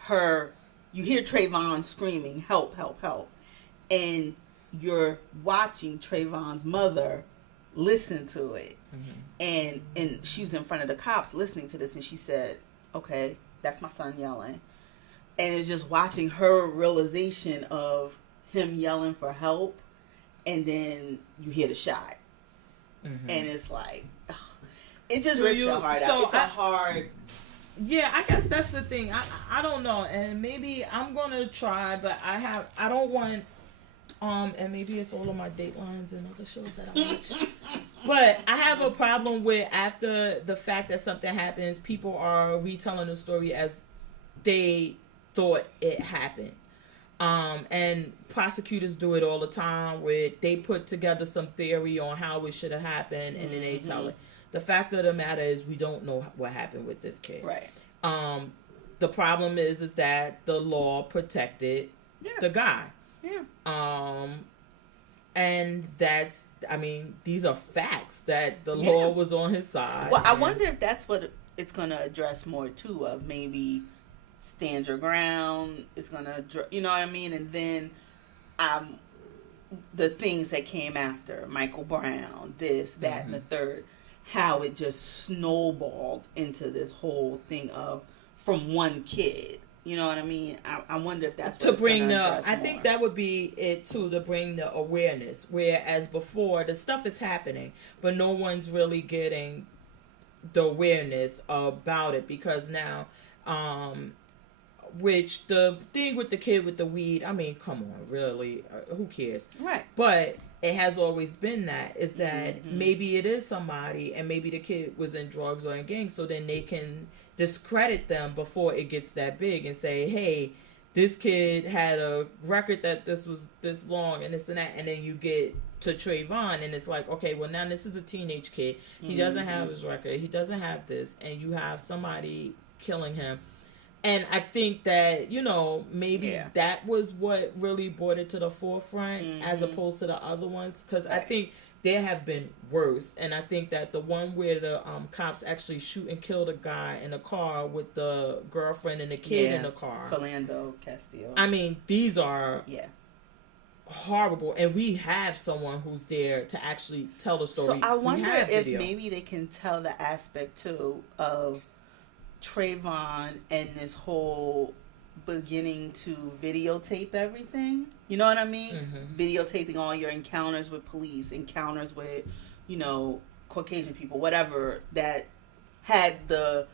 Trayvon screaming, help, help, help. And you're watching Trayvon's mother listen to it. And she was in front of the cops listening to this, and she said, okay, that's my son yelling. And it's just watching her realization of him yelling for help, and then you hear the shot. And it's like, ugh. It just rips your heart out. It's hard. Yeah, I guess that's the thing. I don't know, and maybe I'm gonna try, but I don't want and maybe it's all of my Datelines and other shows that I watch. But I have a problem with, after the fact that something happens, people are retelling the story as they thought it happened. And prosecutors do it all the time, where they put together some theory on how it should have happened, and then they tell it. The fact of the matter is, we don't know what happened with this kid. Right. The problem is that the law protected the guy. Yeah. And that's, I mean, these are facts that the law was on his side. Well, I wonder if that's what it's going to address more too, of maybe stand your ground. It's going to, you know what I mean? And then the things that came after, Michael Brown, this, that, and the third. How it just snowballed into this whole thing of from one kid. You know what I mean? I wonder if that's what to bring I think that would be it too, to bring the awareness. Whereas before, the stuff is happening, but no one's really getting the awareness about it, because now, which the thing with the kid with the weed, I mean, come on, really, who cares? Right. But it has always been that, is that maybe it is somebody, and maybe the kid was in drugs or in gangs, so then they can discredit them before it gets that big and say, hey, this kid had a record that this was this long and this and that, and then you get to Trayvon, and it's like, okay, well, now this is a teenage kid. He doesn't have his record. He doesn't have this, and you have somebody killing him. And I think that, you know, maybe that was what really brought it to the forefront as opposed to the other ones. Because I think there have been worse. And I think that the one where the cops actually shoot and kill the guy in the car with the girlfriend and the kid in the car. Philando Castillo. I mean, these are horrible. And we have someone who's there to actually tell the story. So I wonder if maybe they can tell the aspect, too, of Trayvon and this whole beginning to videotape everything. You know what I mean? Videotaping all your encounters with police, encounters with, you know, Caucasian people, whatever, that had the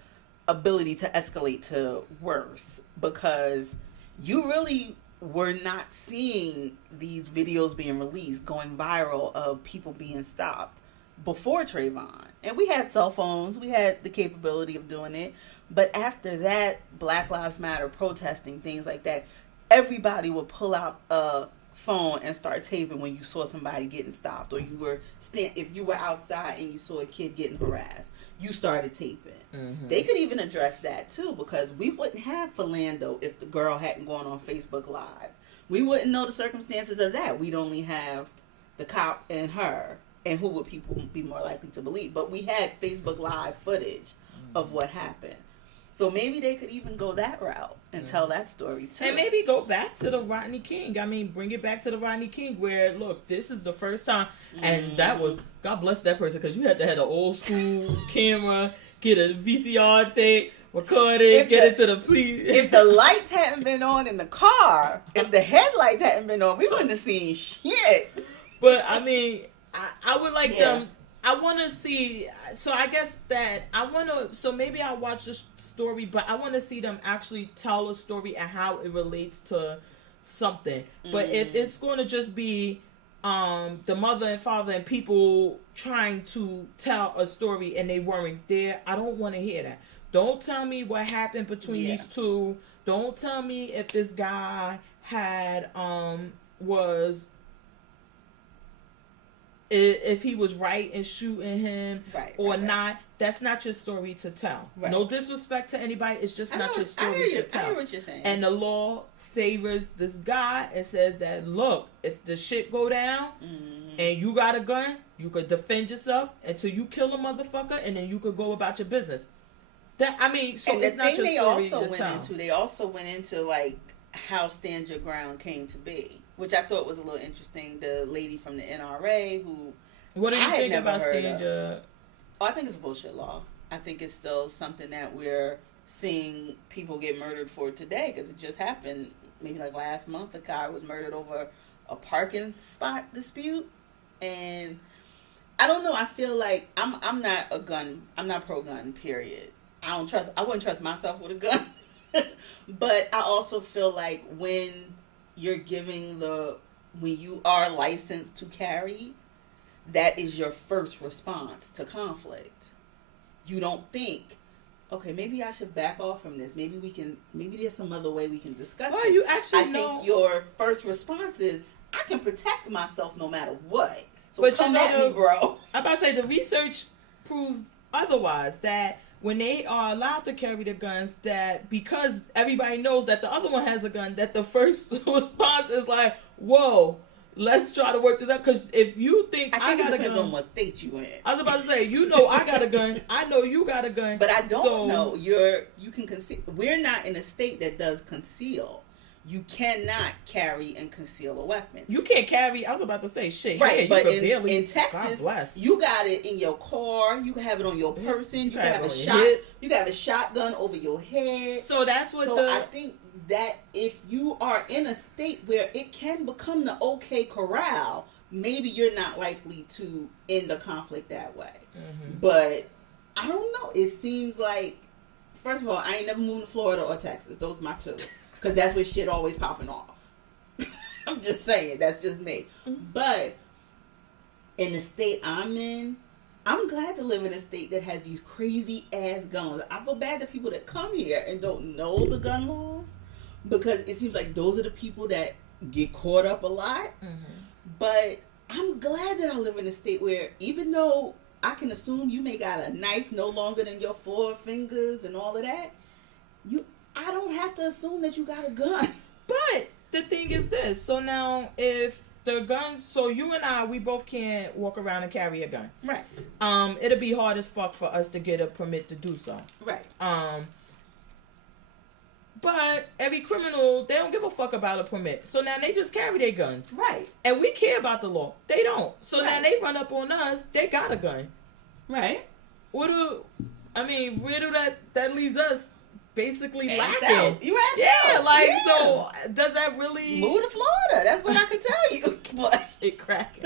ability to escalate to worse, because you really were not seeing these videos being released, going viral, of people being stopped before Trayvon. And we had cell phones, we had the capability of doing it. But after that, Black Lives Matter, protesting, things like that, everybody would pull out a phone and start taping when you saw somebody getting stopped, or if you were outside and you saw a kid getting harassed, you started taping. Mm-hmm. They could even address that too, because we wouldn't have Philando if the girl hadn't gone on Facebook Live. We wouldn't know the circumstances of that. We'd only have the cop and her, and who would people be more likely to believe? But we had Facebook Live footage of what happened. So maybe they could even go that route and tell that story too. And maybe go back to the Rodney King. I mean, bring it back to the Rodney King where, look, this is the first time. And that was, God bless that person, because you had to have an old school camera, get a VCR tape, record it, get it to the police. If the lights hadn't been on in the car, if the headlights hadn't been on, we wouldn't have seen shit. But, I mean, I would like them. I want to see, so I guess that I want to, so maybe I'll watch the story, but I want to see them actually tell a story and how it relates to something. But if it's going to just be the mother and father and people trying to tell a story and they weren't there, I don't want to hear that. Don't tell me what happened between these two. Don't tell me if this guy had, if he was right in shooting him or not. That's not your story to tell. Right. No disrespect to anybody. It's just not your story to tell. I hear what you're saying. And the law favors this guy and says that, look, if the shit go down and you got a gun, you could defend yourself until you kill a motherfucker, and then you could go about your business. That, I mean, so and it's not your story to tell. They also went into like how Stand Your Ground came to be, which I thought was a little interesting. The lady from the NRA who... What do you think about Stand Your... Oh, I think it's a bullshit law. I think it's still something that we're seeing people get murdered for today, because it just happened maybe like last month. A guy was murdered over a parking spot dispute, and I don't know. I feel like I'm not pro-gun, period. I wouldn't trust myself with a gun. But I also feel like when you are licensed to carry, that is your first response to conflict. You don't think, okay, maybe I should back off from this. Maybe there's some other way we can discuss well, this. You actually I think your first response is, I can protect myself no matter what. So but come at me, bro. I'm about to say, the research proves otherwise, that when they are allowed to carry the guns, that because everybody knows that the other one has a gun, that the first response is like, whoa, let's try to work this out. Because if you think I got a gun, on what state you in. I was about to say, you know, I got a gun. I know you got a gun. But I don't know. You can conceal. We're not in a state that does conceal. You cannot carry and conceal a weapon. You can't carry. I was about to say shit. Right, yeah, but in Texas, God bless. You got it in your car. You can have it on your person. You can have a shot. You can have a shotgun over your head. So that's what. So I think that if you are in a state where it can become the okay corral, maybe you're not likely to end the conflict that way. Mm-hmm. But I don't know. It seems like, first of all, I ain't never moved to Florida or Texas. Those are my two. Because that's where shit always popping off. I'm just saying. That's just me. Mm-hmm. But in the state I'm in, I'm glad to live in a state that has these crazy ass gun laws. I feel bad to people that come here and don't know the gun laws, because it seems like those are the people that get caught up a lot. Mm-hmm. But I'm glad that I live in a state where, even though I can assume you may got a knife no longer than your 4 fingers and all of that, I don't have to assume that you got a gun. But the thing is this. So now, if the guns... So you and I, we both can't walk around and carry a gun. Right. It'll be hard as fuck for us to get a permit to do so. Right. But every criminal, they don't give a fuck about a permit. So now they just carry their guns. Right. And we care about the law. They don't. So now they run up on us. They got a gun. Right. Where do that leaves us? Basically lacking. Out. You asked out. Like, yeah. So does that really... Move to Florida. That's what I can tell you. But it cracking.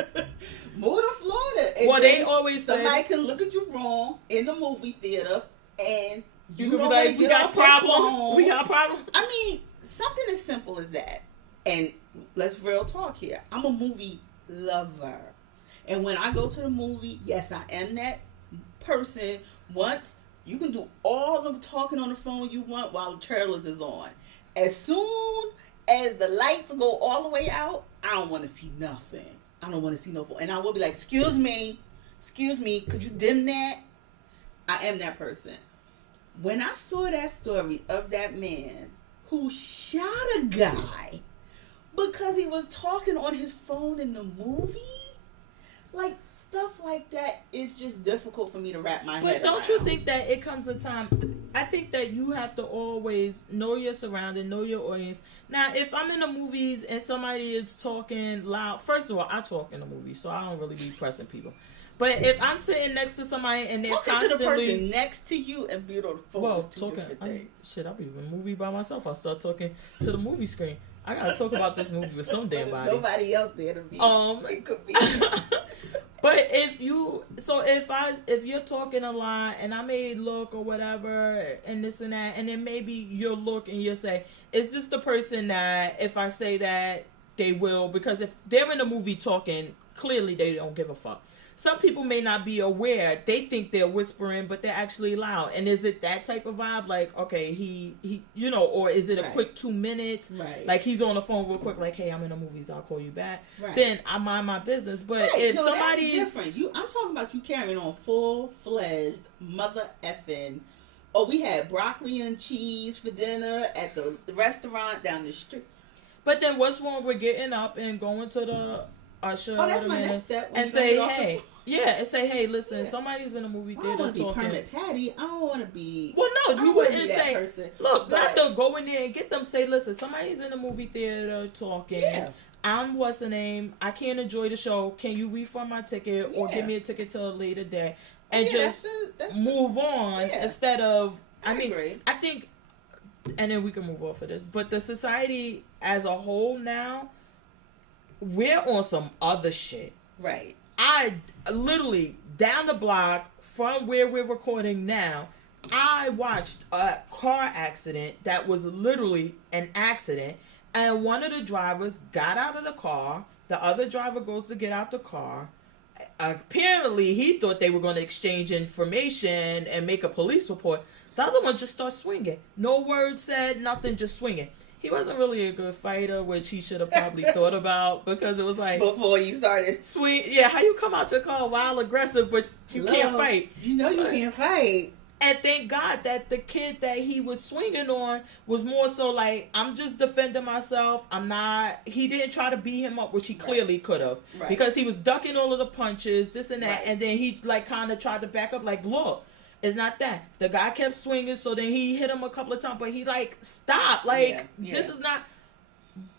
Move to Florida. And well, they always say... Somebody can look at you wrong in the movie theater, and you can be like, we got a problem. We got a problem. I mean, something as simple as that. And let's real talk here. I'm a movie lover. And when I go to the movie, yes, I am that person. Once... You can do all the talking on the phone you want while the trailers is on. As soon as the lights go all the way out, I don't want to see nothing. I don't want to see no phone. And I will be like, excuse me, could you dim that? I am that person. When I saw that story of that man who shot a guy because he was talking on his phone in the movie, like, stuff like that is just difficult for me to wrap my head around. But don't you think that it comes a time, I think that you have to always know your surrounding, know your audience. Now, if I'm in the movies and somebody is talking loud, first of all, I talk in the movies, so I don't really be pressing people. But if I'm sitting next to somebody and they're talking constantly... to the person next to you and be on the phone is two different things. I'll be in a movie by myself. I'll start talking to the movie screen. I gotta talk about this movie with some damn body. Nobody else there to be. It could be. But if you're talking a lot and I may look or whatever and this and that, and then maybe you'll look and you'll say, is this the person that if I say that they will? Because if they're in the movie talking, clearly they don't give a fuck. Some people may not be aware. They think they're whispering, but they're actually loud. And is it that type of vibe? Like, okay, he or is it a quick 2 minutes? Right. Like, he's on the phone real quick, like, hey, I'm in the movies, I'll call you back. Right. Then I mind my business. But if somebody's... That's different. I'm talking about you carrying on full-fledged mother effing. Oh, we had broccoli and cheese for dinner at the restaurant down the street. But then what's wrong with getting up and going to the... usher, that's my next step. And say, hey, and say, hey, listen, somebody's in a movie theater talking. I don't want to be Permit Patty. I don't want to be. Well, no, you wouldn't say. Person, look, not to go in there and get them. Say, listen, somebody's in the movie theater talking. Yeah. I'm what's the name? I can't enjoy the show. Can you refund my ticket or give me a ticket till a later day and just move on instead of? I think, and then we can move off of this. But the society as a whole now. We're on some other shit. Right. I literally, down the block from where we're recording now, I watched a car accident that was literally an accident. And one of the drivers got out of the car. The other driver goes to get out the car. Apparently, he thought they were going to exchange information and make a police report. The other one just starts swinging. No words said, nothing, just swinging. He wasn't really a good fighter, which he should have probably thought about because it was like... Before you started. Swing. Yeah, how you come out your car wild aggressive, but you can't fight. You know you can't fight. And thank God that the kid that he was swinging on was more so like, I'm just defending myself. I'm not... He didn't try to beat him up, which he clearly could have. Right. Because he was ducking all of the punches, this and that. Right. And then he like kind of tried to back up like, look... It's not that. The guy kept swinging, so then he hit him a couple of times, but he, like, stopped. Like, this is not...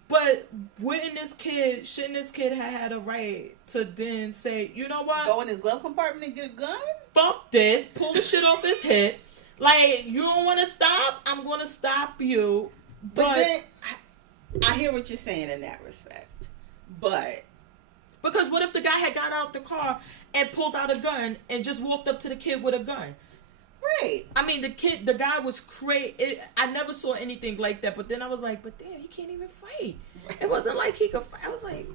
But shouldn't this kid have had a right to then say, you know what? Go in his glove compartment and get a gun? Fuck this. Pull the shit off his head. Like, you don't want to stop? I'm going to stop you. But then, I hear what you're saying in that respect. But... Because what if the guy had got out the car and pulled out a gun and just walked up to the kid with a gun? Right. I mean, the guy was crazy. I never saw anything like that. But then I was like, but damn, he can't even fight. Right. It wasn't like he could fight. I was like,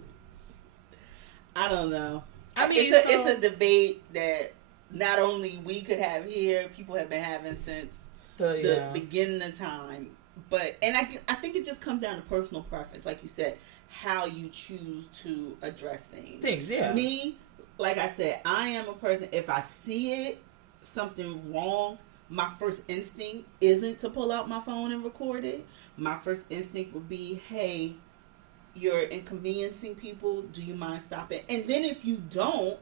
I don't know. I mean, it's a debate that not only we could have here, people have been having since the beginning of time. But, and I think it just comes down to personal preference, like you said, how you choose to address things. Me, like I said, I am a person, if I see it, something wrong, my first instinct isn't to pull out my phone and record it. My first instinct would be, hey, you're inconveniencing people. Do you mind stopping? And then if you don't,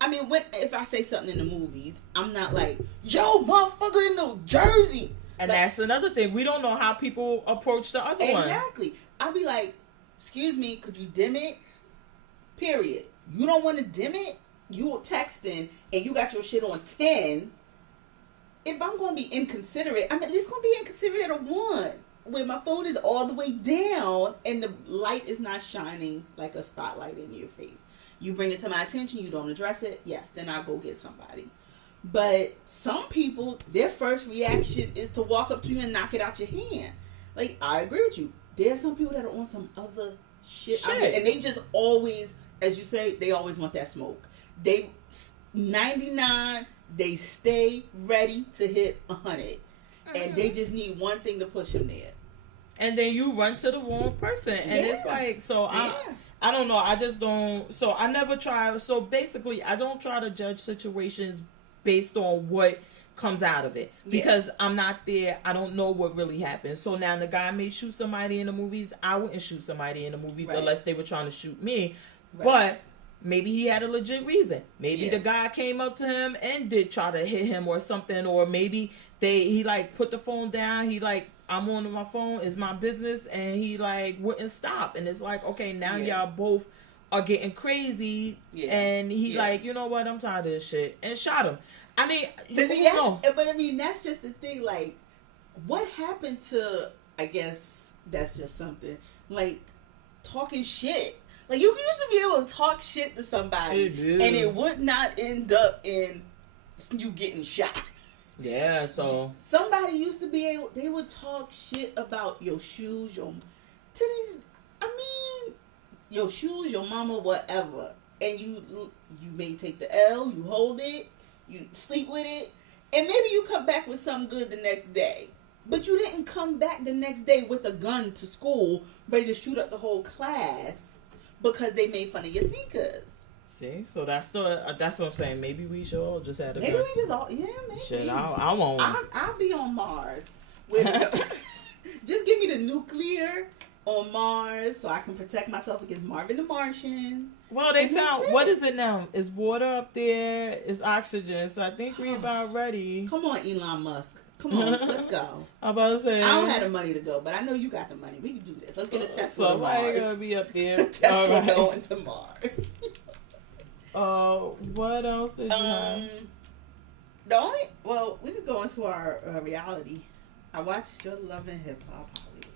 I mean, if I say something in the movies, I'm not like, yo, motherfucker in New Jersey. And like, that's another thing. We don't know how people approach the other one. Exactly. I'll be like, excuse me, could you dim it? Period. You don't want to dim it? You texting and you got your shit on 10. If I'm going to be inconsiderate, I'm at least going to be inconsiderate at a 1. When my phone is all the way down and the light is not shining like a spotlight in your face. You bring it to my attention, you don't address it, yes, then I'll go get somebody. But some people, their first reaction is to walk up to you and knock it out your hand. Like, I agree with you. There's some people that are on some other shit. I mean, and they just always, as you say, they always want that smoke. They 99, they stay ready to hit 100. And they just need one thing to push them there. and then you run to the wrong person, and it's like, so I don't know. I just don't. So I never try. So basically, I don't try to judge situations based on what comes out of it, because I'm not there. I don't know what really happened. So now the guy may shoot somebody in the movies. I wouldn't shoot somebody in the movies unless they were trying to shoot me. But maybe he had a legit reason. Maybe the guy came up to him and did try to hit him or something, or maybe he like put the phone down. He like, I'm on my phone, it's my business, and he like wouldn't stop. And it's like, okay, now y'all both are getting crazy, and he like, you know what, I'm tired of this shit, and shot him. I mean, but I mean, that's just the thing. Like, what happened to? I guess that's just something like talking shit. Like, you used to be able to talk shit to somebody, and it would not end up in you getting shot. Yeah, so somebody used to be able. They would talk shit about your shoes, your titties. I mean, your shoes, your mama, whatever, and you may take the L. You hold it. You sleep with it, and maybe you come back with something good the next day. But you didn't come back the next day with a gun to school, ready to shoot up the whole class because they made fun of your sneakers. See, so that's what I'm saying. Maybe we should all just have a maybe gun. We just all maybe. Shit, I won't. I'll be on Mars. Just give me the nuclear on Mars so I can protect myself against Marvin the Martian. Well, they found, what is it now? It's water up there, it's oxygen, so I think we're about ready. Come on, Elon Musk. Come on, let's go. I'm about to say, I don't have the money to go, but I know you got the money. We can do this. Let's get a Tesla to Mars. Somebody gonna be up there. Tesla going to Mars. What else did you have? We could go into our reality. I watched your Love and Hip Hop Hollywood.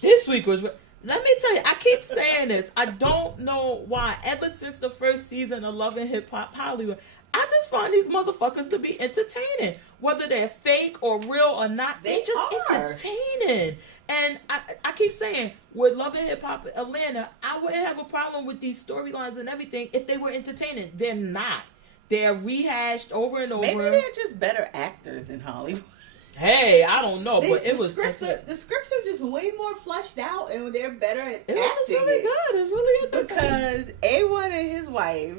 This week was... Let me tell you, I keep saying this. I don't know why. Ever since the first season of Love and Hip Hop Hollywood, I just find these motherfuckers to be entertaining. Whether they're fake or real or not, they just entertaining. And I keep saying, with Love and Hip Hop Atlanta, I wouldn't have a problem with these storylines and everything if they were entertaining. They're not. They're rehashed over and over. Maybe they're just better actors in Hollywood. Hey, I don't know, but it was... The scripts are just way more fleshed out, and they're better at acting. It's really good. It's really entertaining. Because A1 and his wife,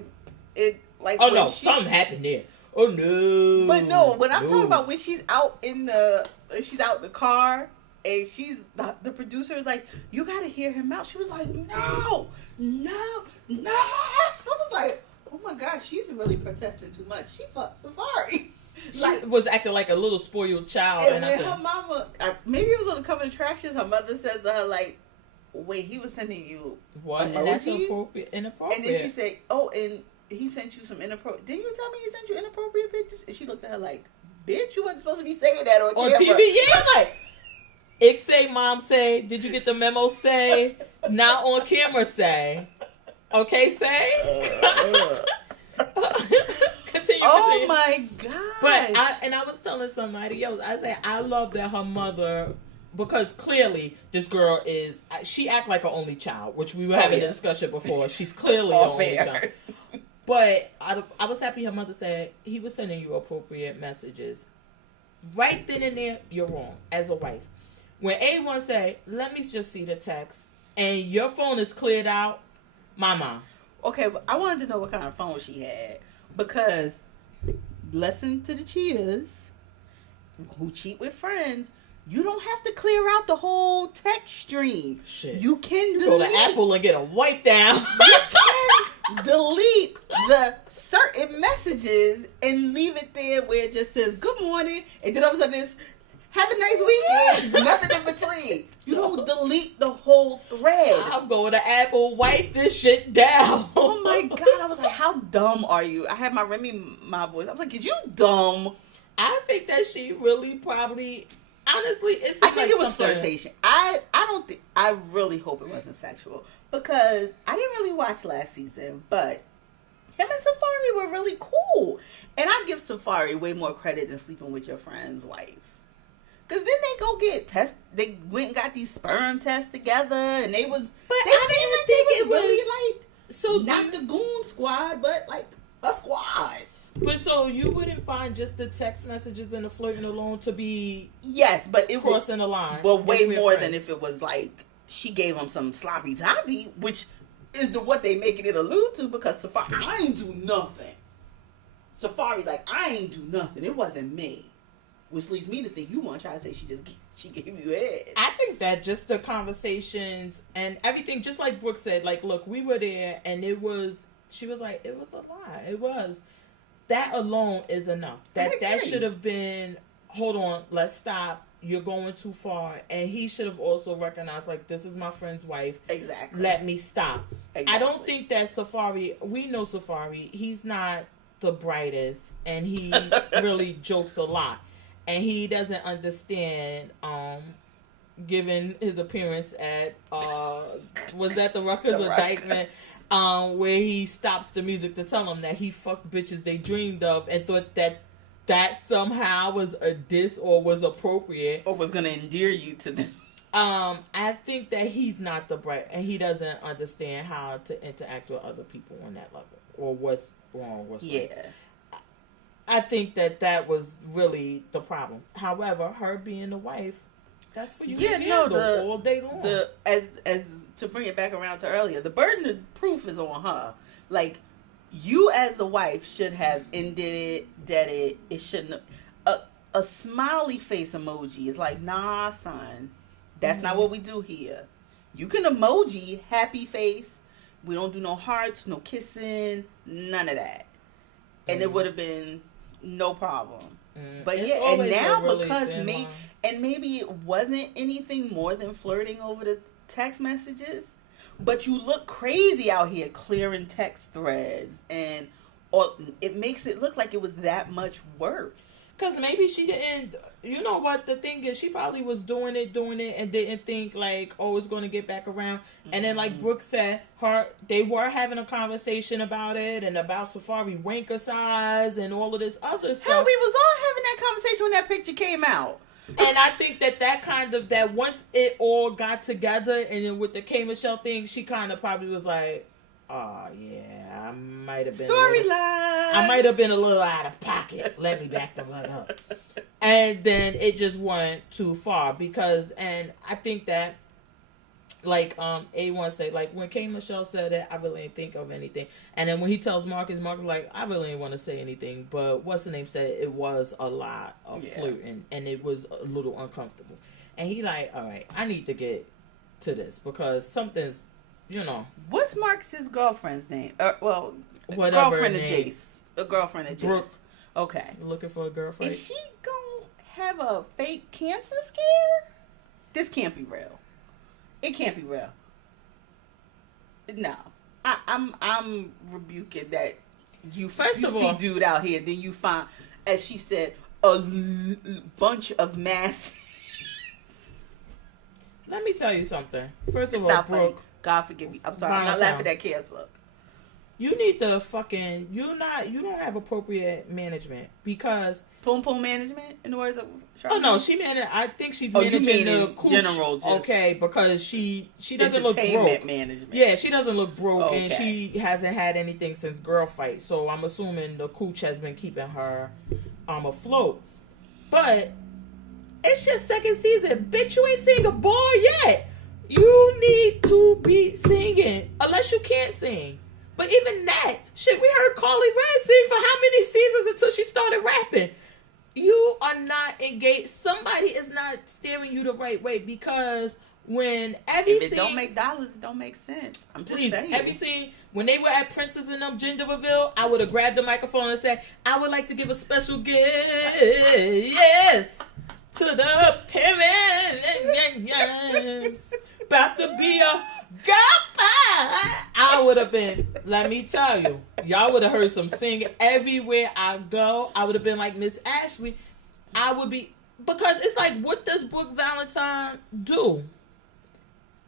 something happened there. Oh, no. But no, when I'm talking about when she's out in the car, and the producer is like, you got to hear him out. She was like, no. I was like, oh my God, she's really protesting too much. She fucked Safari. She was acting like a little spoiled child. And when her mama, maybe it was on the cover attractions, her mother says to her, like, wait, he was sending you what? emojis? And that's inappropriate. And then she said, oh, and he sent you some inappropriate. Didn't you tell me he sent you inappropriate pictures? And she looked at her like, bitch, you wasn't supposed to be saying that on camera. TV. Yeah, like, it say, mom say, did you get the memo say, not on camera say. Okay, say. Continue. Oh my God. But I was telling somebody else, I said, I love that her mother, because clearly this girl she act like an only child, which we were having a discussion before. She's clearly an only child. But I was happy her mother said, he was sending you appropriate messages. Right then and there, you're wrong as a wife. When A1 say, let me just see the text, and your phone is cleared out, mama. Okay, but I wanted to know what kind of phone she had. Because, lesson to the cheaters who cheat with friends, you don't have to clear out the whole text stream. Shit. You can go to Apple and get a wipe down. You can delete the certain messages and leave it there where it just says, good morning, and then all of a sudden it's, have a nice weekend. Nothing in between. You don't delete the whole thread. I'm going to Apple, wipe this shit down. Oh my God. I was like, how dumb are you? I had my Remy Ma voice. I was like, is you dumb? I think that she really probably, honestly, I think it was flirtation. I really hope it wasn't sexual. Because I didn't really watch last season, but him and Safari were really cool. And I give Safari way more credit than sleeping with your friend's wife. Because then they go get tests. They went and got these sperm tests together, and they was. But they I didn't think it was really like. So not the goon squad, but like a squad. But so you wouldn't find just the text messages and the flirting alone to be but it crossing the line. But way more than if it was like she gave him some sloppy toppy, which is what they making it allude to, because Safari, I ain't do nothing. Safari, like, I ain't do nothing. It wasn't me. Which leads me to think you want to try to say she gave you head. I think that just the conversations and everything, just like Brooke said, like, look, we were there and she was like, it was a lie. It was. That alone is enough. That should have been, hold on, let's stop. You're going too far. And he should have also recognized, like, this is my friend's wife. Exactly. Let me stop. Exactly. I don't think that Safari, we know Safari, he's not the brightest and he really jokes a lot. And he doesn't understand, given his appearance at, was that the Rutgers indictment? Where he stops the music to tell them that he fucked bitches they dreamed of and thought that somehow was a diss or was appropriate. Or was going to endear you to them. I think that he's not the bright, and he doesn't understand how to interact with other people on that level. Or what's wrong, what's right. I think that was really the problem. However, her being the wife, that's for you to handle all day long. As to bring it back around to earlier, the burden of proof is on her. Like, you as the wife should have ended it, dead it. It shouldn't have. A smiley face emoji is like, nah, son. That's not what we do here. You can emoji happy face. We don't do no hearts, no kissing, none of that. And it would have been no problem. But yeah, and now really because maybe it wasn't anything more than flirting over the text messages, but you look crazy out here clearing text threads, or it makes it look like it was that much worse. Because maybe she didn't, you know what, the thing is, she probably was doing it, and didn't think, like, oh, it's going to get back around. And then, like Brooke said, they were having a conversation about it, and about Safari wanker size, and all of this other stuff. Hell, we was all having that conversation when that picture came out. And I think that once it all got together, and then with the K. Michelle thing, she kind of probably was like, oh, yeah, I might have been a little out of pocket. Let me back the fuck up. And then it just went too far and I think that, like, A1 said, like, when K. Michelle said it, I really didn't think of anything. And then when he tells Marcus like, I really didn't want to say anything, but what's the name said it was a lot of flirting, and it was a little uncomfortable. And he like, all right, I need to get to this because something's, you know. What's Marcus's girlfriend's name? Whatever girlfriend of Jace. A girlfriend of Jace. Brooke. Okay. Looking for a girlfriend. Is she gonna have a fake cancer scare? This can't be real. It can't be real. No. I'm rebuking that. You see dude out here, then you find, as she said, a bunch of masses. Let me tell you something. First of all, Brooke. God forgive me. I'm sorry. I'm not laughing at cancer. You need to fucking, you don't have appropriate management because. Poom management, in the words of Charlene? Oh no, I think she's managing the cooch. General, just okay, because she doesn't look broke. Management. Yeah, she doesn't look broke, and she hasn't had anything since Girl Fight. So I'm assuming the cooch has been keeping her afloat. But it's just second season, bitch. You ain't sing a ball yet. You need to be singing, unless you can't sing. But even that, shit, we heard Carly Rae sing for how many seasons until she started rapping? You are not engaged. Somebody is not steering you the right way, because when every scene... don't make dollars, it don't make sense. I'm just saying. Every scene, when they were at Princess and them gender reveal, I would have grabbed the microphone and said, I would like to give a special gift, yes, to the parents. About to be a girl. I would have been, let me tell you, y'all would have heard some singing everywhere I go. I would have been like Miss Ashley. I would be, because it's like, what does Brooke Valentine do?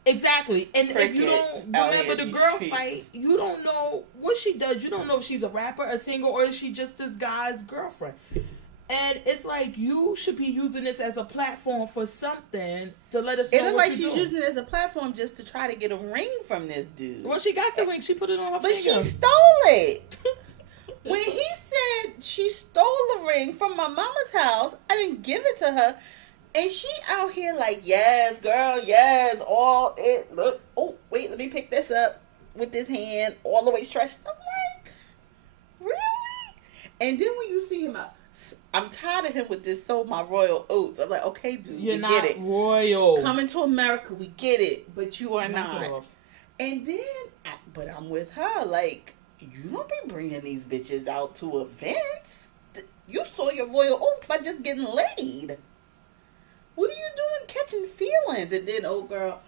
Exactly. And if you don't remember the Girl Fight, you don't know what she does. You don't know if she's a rapper, a singer, or is she just this guy's girlfriend. And it's like, you should be using this as a platform for something to let us know. It looks like she's using it as a platform just to try to get a ring from this dude. Well, she got the ring. She put it on her finger. But she stole it. When he said she stole the ring from my mama's house. I didn't give it to her. And she out here like, yes, girl, yes, all it, look, oh, wait, let me pick this up with this hand, all the way stretched. I'm like, really? And then when you see him out, I'm tired of him with this sold my royal oats. I'm like, okay, dude, you're we not get it. royal. Coming to America, we get it, but you are not. Off. And then, but I'm with her, like, you don't be bringing these bitches out to events. You saw your royal oats by just getting laid. What are you doing catching feelings? And then, old girl,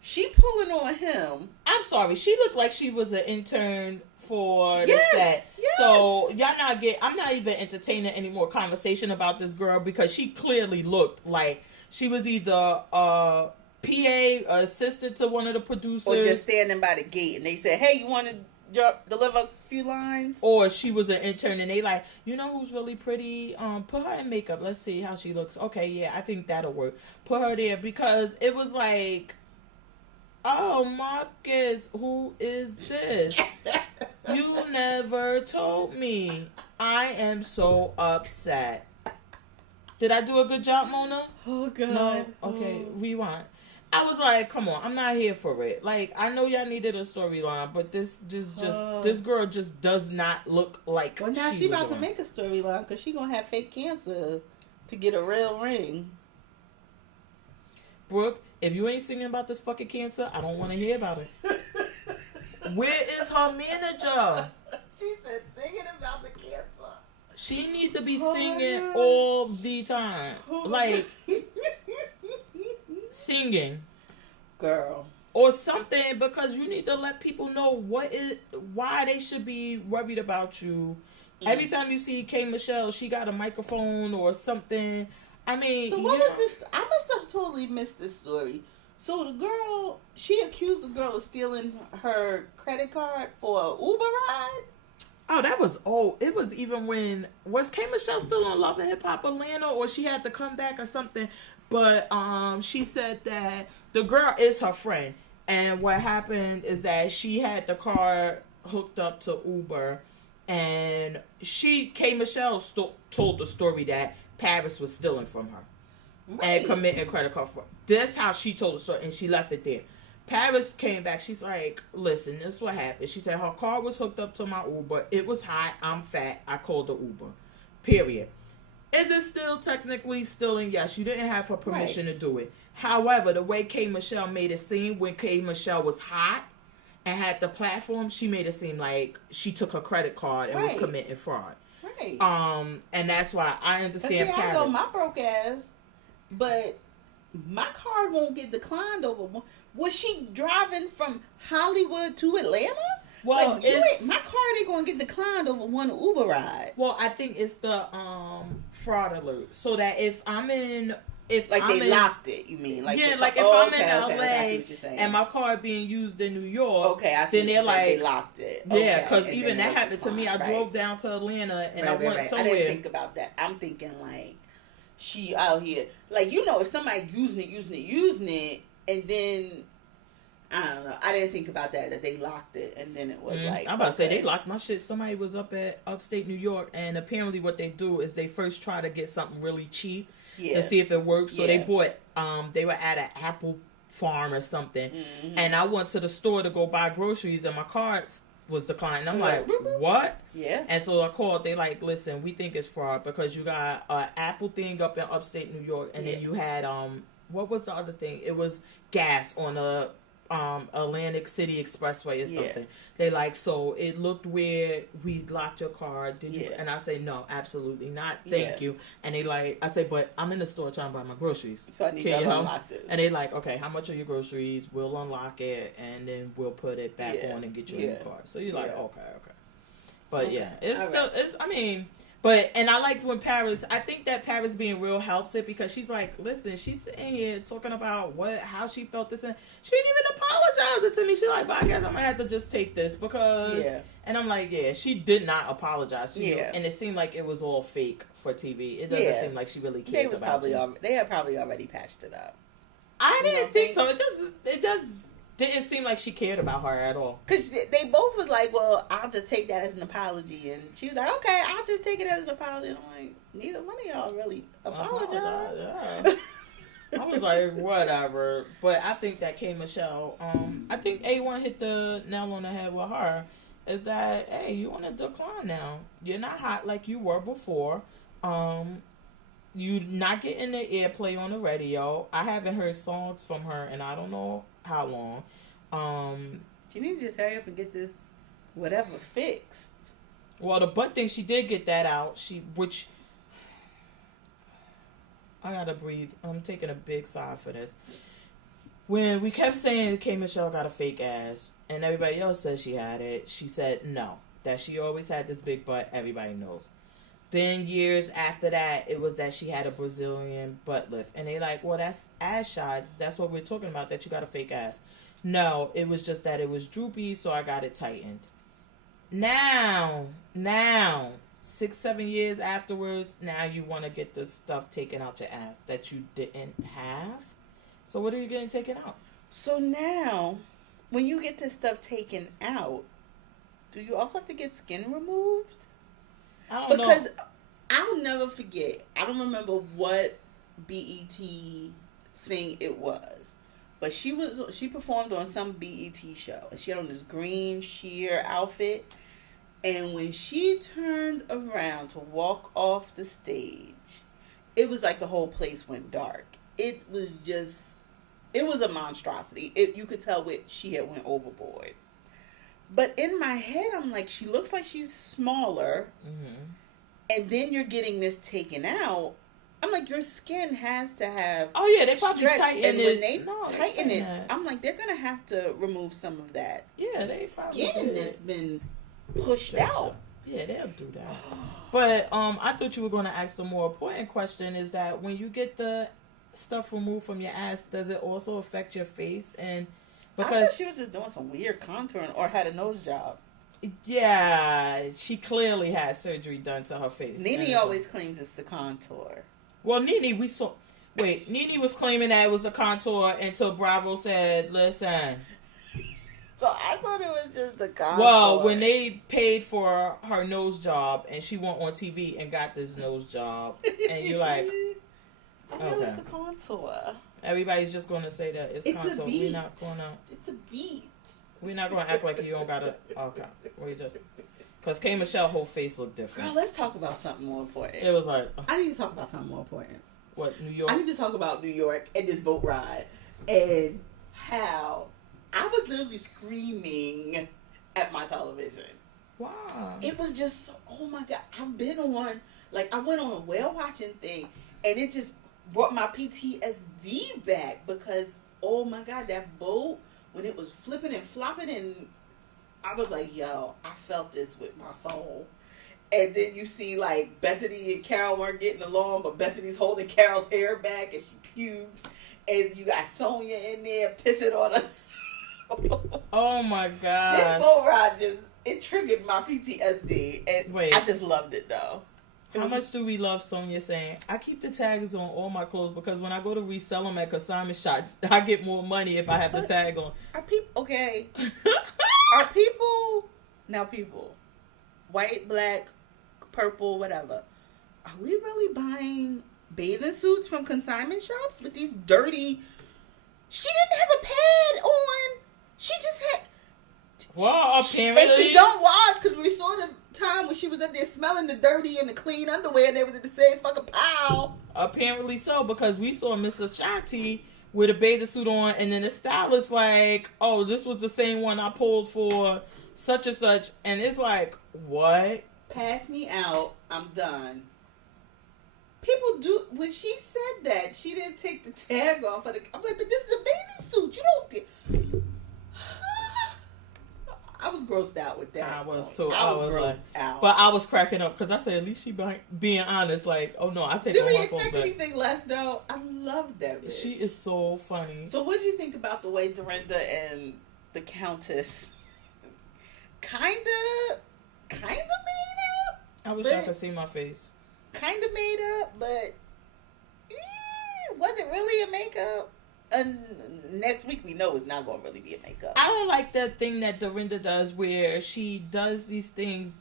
she pulling on him. I'm sorry. She looked like she was an intern for the set. Yes. So, I'm not even entertaining any more conversation about this girl because she clearly looked like she was either a PA, assistant to one of the producers. Or just standing by the gate and they said, hey, you want to deliver a few lines? Or she was an intern and they like, you know who's really pretty? Put her in makeup. Let's see how she looks. Okay, yeah, I think that'll work. Put her there because it was like, oh, Marcus, who is this? You never told me. I am so upset. Did I do a good job, Mona? Oh, God. No? Okay, rewind. I was like, come on, I'm not here for it. Like, I know y'all needed a storyline, but this girl just does not look like. Well, now she about to make a storyline because she gonna have fake cancer to get a real ring. Brooke, if you ain't singing about this fucking cancer, I don't want to hear about it. Where is her manager? She said singing about the cancer. She needs to be singing all the time. Like, singing. Girl. Or something, because you need to let people know why they should be worried about you. Every time you see K. Michelle, she got a microphone or something. I mean, so what was this? I must have totally missed this story. So the girl, she accused the girl of stealing her credit card for an Uber ride. Oh, that was old. It was even was K. Michelle still on Love and Hip Hop Atlanta, or she had to come back or something? But she said that the girl is her friend, and what happened is that she had the car hooked up to Uber, and K. Michelle told the story that Paris was stealing from her and committing credit card fraud. That's how she told the story, and she left it there. Paris came back. She's like, listen, this is what happened. She said her car was hooked up to my Uber. It was hot. I'm fat. I called the Uber. Period. Is it still technically stealing? Yes, you didn't have her permission to do it. However, the way K. Michelle made it seem when K. Michelle was hot and had the platform, she made it seem like she took her credit card and was committing fraud. Right. And that's why I understand Paris. I go my broke ass, but my card won't get declined over one. Was she driving from Hollywood to Atlanta? Well, my card ain't gonna get declined over one Uber ride. Well, I think it's the fraud alert, so that if I'm in, locked it. You mean like if I'm in LA and my card being used in New York, then they're like they locked it. Yeah, because even that happened to me. I drove down to Atlanta and I went somewhere. I didn't think about that. I'm thinking like she out here, like if somebody using it, and then. I don't know. I didn't think about that they locked it, and then it was like... I'm about to say, they locked my shit. Somebody was up at upstate New York, and apparently what they do is they first try to get something really cheap and see if it works. So they bought... they were at an apple farm or something, and I went to the store to go buy groceries, and my card was declined. I'm like, what? Yeah. And so I called. They like, listen, we think it's fraud because you got an Apple thing up in upstate New York, and then you had... what was the other thing? It was gas on a... Atlantic City Expressway or something. They like, so it looked weird. We locked your card. Did you? And I say, no, absolutely not. Thank you. And they like, I say, but I'm in the store trying to buy my groceries. So I need to unlock this. And they like, okay, how much are your groceries? We'll unlock it and then we'll put it back on and get you a new card. So you're like, okay. But it's still, it's, I mean, but, and I like when I think that Paris being real helps it because she's like, listen, she's sitting here talking about how she felt this, and she didn't even apologize to me. She's like, but I guess I'm gonna have to just take this because, and I'm like, she did not apologize to you, and it seemed like it was all fake for TV. It doesn't seem like she really cares about you. They had probably already patched it up. I didn't think so. It does. didn't seem like she cared about her at all. Because they both was like, well, I'll just take that as an apology. And she was like, okay, I'll just take it as an apology. And I'm like, neither one of y'all really apologize. Yeah. I was like, whatever. But I think that K. Michelle, I think A1 hit the nail on the head with her. Is that, hey, you on a decline now. You're not hot like you were before. You not getting the airplay on the radio. I haven't heard songs from her and I don't know how long. You need to just hurry up and get this whatever fixed. Well, the butt thing, she did get that out. Which I gotta breathe. I'm taking a big sigh for this. When we kept saying K. Michelle got a fake ass and everybody else said she had it, she said no, that she always had this big butt. Everybody knows. Then years after that, it was that she had a Brazilian butt lift. And they like, well, that's ass shots. That's what we're talking about, that you got a fake ass. No, it was just that it was droopy, so I got it tightened. Now, 6-7 years afterwards, now you want to get the stuff taken out your ass that you didn't have. So what are you getting taken out? So now, when you get this stuff taken out, do you also have to get skin removed? I don't know. Because I'll never forget. I don't remember what BET thing it was, but she performed on some BET show. She had on this green sheer outfit, and when she turned around to walk off the stage, it was like the whole place went dark. It was a monstrosity. You could tell she had went overboard. But in my head, I'm like, she looks like she's smaller. Mm-hmm. And then you're getting this taken out. I'm like, your skin has to have. Oh, yeah, they probably tighten it. When they tighten it, I'm like, they're going to have to remove some of that. Yeah, they probably skin that's been pushed out. Yeah, they'll do that. But I thought you were going to ask the more important question is that when you get the stuff removed from your ass, does it also affect your face? And because I thought she was just doing some weird contouring or had a nose job. Yeah, she clearly had surgery done to her face. Nene always claims it's the contour. Well, Nene was claiming that it was a contour until Bravo said, listen. So I thought it was just the contour. Well, when they paid for her nose job and she went on TV and got this nose job, and you're like, I know it's the contour. Everybody's just going to say that it's contour. A beat. We're not going to. It's a beat. We're not going to act like you don't got to. Okay. We just. Because K. Michelle's whole face looked different. Girl, let's talk about something more important. It was like. I need to talk about something more important. What, New York? I need to talk about New York and this boat ride. And how I was literally screaming at my television. Wow. It was just so, oh my God. I've been on, like, I went on a whale watching thing. And it just brought my PTSD back because, oh my God, that boat, when it was flipping and flopping, and I was like, yo, I felt this with my soul. And then you see, like, Bethany and Carol weren't getting along, but Bethany's holding Carol's hair back and she pukes. And you got Sonya in there pissing on us. Oh my God. This boat ride it triggered my PTSD. And wait, I just loved it though. How much do we love Sonya saying, I keep the tags on all my clothes because when I go to resell them at consignment shops, I get more money if I have the tag on. Are people, okay. Are people, white, black, purple, whatever, are we really buying bathing suits from consignment shops with these dirty, she didn't have a pad on. She just had. Well, apparently. And she don't wash because we saw the time when she was up there smelling the dirty and the clean underwear and they was in the same fucking pile. Apparently so, because we saw Miss Ashanti with a bathing suit on and then the stylist like, oh, this was the same one I pulled for such and such. And it's like, what? Pass me out. I'm done. People do, when she said that, she didn't take the tag off of the, I'm like, but this is a bathing suit. You don't. I was grossed out with that. I was grossed out. But I was cracking up because I said, at least she being honest. Like, oh no, I take all my clothes back. Did we expect anything less though? I love that bitch. She is so funny. So what did you think about the way Dorinda and the Countess kinda made up? I wish I could see my face. Kinda made up, but was it really a makeup? next week we know it's not going to really be a makeup. I don't like the thing that Dorinda does where she does these things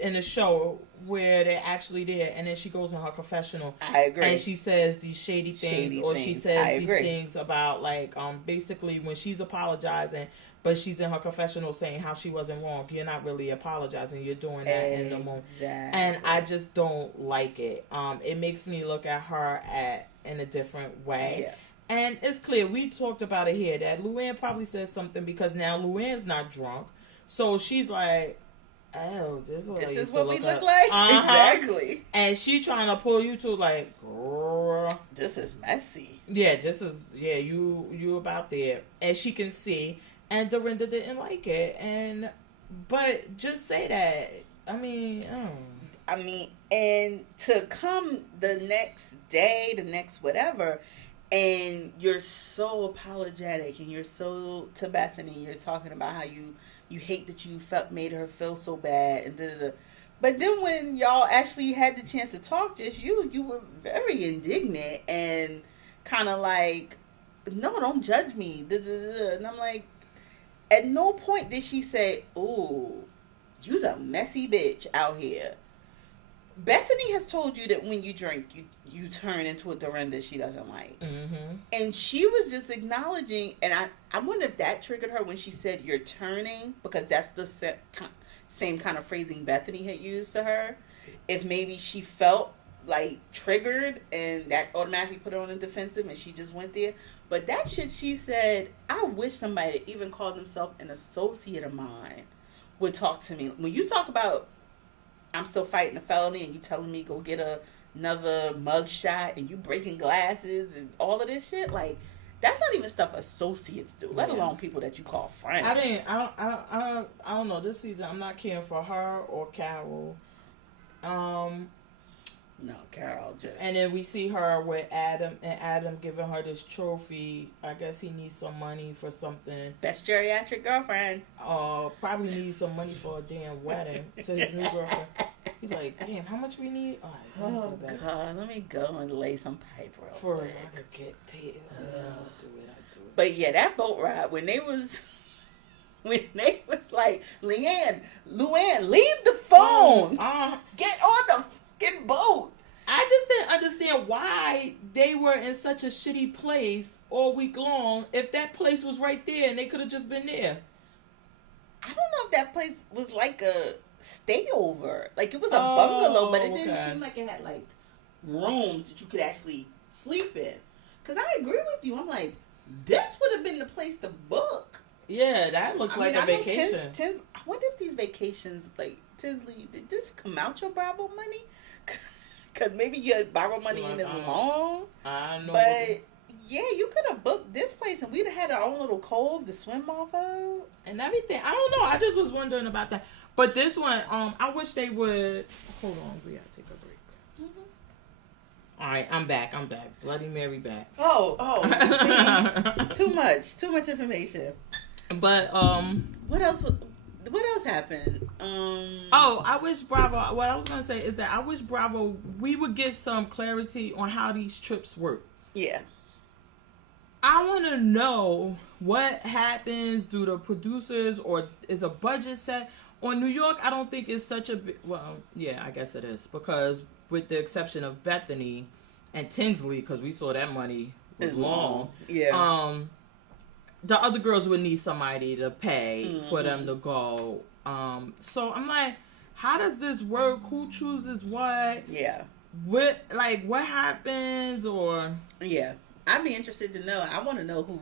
in a show where they're actually there, and then she goes in her confessional. I agree. And she says these shady things, she says these things about, like, basically when she's apologizing, but she's in her confessional saying how she wasn't wrong. You're not really apologizing. You're doing that in the moment. And I just don't like it. It makes me look at her in a different way. Yeah. And it's clear, we talked about it here, that Luann probably said something because now Luann's not drunk. So she's like, oh, this is what we look like? Exactly. And she trying to pull you to, like, girl, this is messy. Yeah, you about there. And she can see. And Dorinda didn't like it. But just say that. I mean, and to come the next day, the next whatever, and you're so apologetic, and you're so to Bethany, you're talking about how you hate that you made her feel so bad, and da-da-da. But then when y'all actually had the chance to talk, you were very indignant and kind of like, no, don't judge me, da-da-da. And I'm like, at no point did she say, ooh, you's a messy bitch out here. Bethany has told you that when you drink, you turn into a Dorinda she doesn't like. Mm-hmm. And she was just acknowledging, and I wonder if that triggered her when she said you're turning, because that's the same kind of phrasing Bethany had used to her. If maybe she felt like triggered and that automatically put her on the defensive and she just went there. But that shit she said, I wish somebody that even called themselves an associate of mine would talk to me. When you talk about I'm still fighting a felony and you telling me go get another mug shot and you breaking glasses and all of this shit, like, that's not even stuff associates do, let alone people that you call friends. I don't know. This season, I'm not caring for her or Carol. No, Carol just... And then we see her with Adam, and Adam giving her this trophy. I guess he needs some money for something. Best geriatric girlfriend. Probably needs some money for a damn wedding to his new girlfriend. He's like, damn, how much we need? Oh, God, let me go and lay some pipe real quick. I could get paid. I'll do it. But yeah, that boat ride, when they was like, Luann, leave the phone. Get on the fucking boat. I just didn't understand why they were in such a shitty place all week long if that place was right there and they could have just been there. I don't know if that place was like a stayover. Like, it was a bungalow, but it didn't seem like it had, like, rooms that you could actually sleep in. Because I agree with you. I'm like, this would have been the place to book. Yeah, that looked like a vacation. I wonder if these vacations, like, Tinsley, did this come out your Bravo money? Because maybe your Bravo money ain't as long. I know. But, yeah, you could have booked this place and we'd have had our own little cove to swim off of. And everything. I don't know. I just was wondering about that. But this one, I wish they would... Hold on. We got to take a break. Mm-hmm. All right, I'm back. Bloody Mary back. Oh. See? Too much information. But, What else happened? I wish Bravo... What I was going to say is that I wish Bravo... We would get some clarity on how these trips work. Yeah. I want to know what happens. Do the producers... Or is a budget set... On New York, I don't think it's such a big... Well, yeah, I guess it is. Because with the exception of Bethany and Tinsley, because we saw that money was long. Yeah. The other girls would need somebody to pay for them to go. So I'm like, how does this work? Who chooses what? Yeah. What happens? Or... Yeah. I'd be interested to know. I want to know who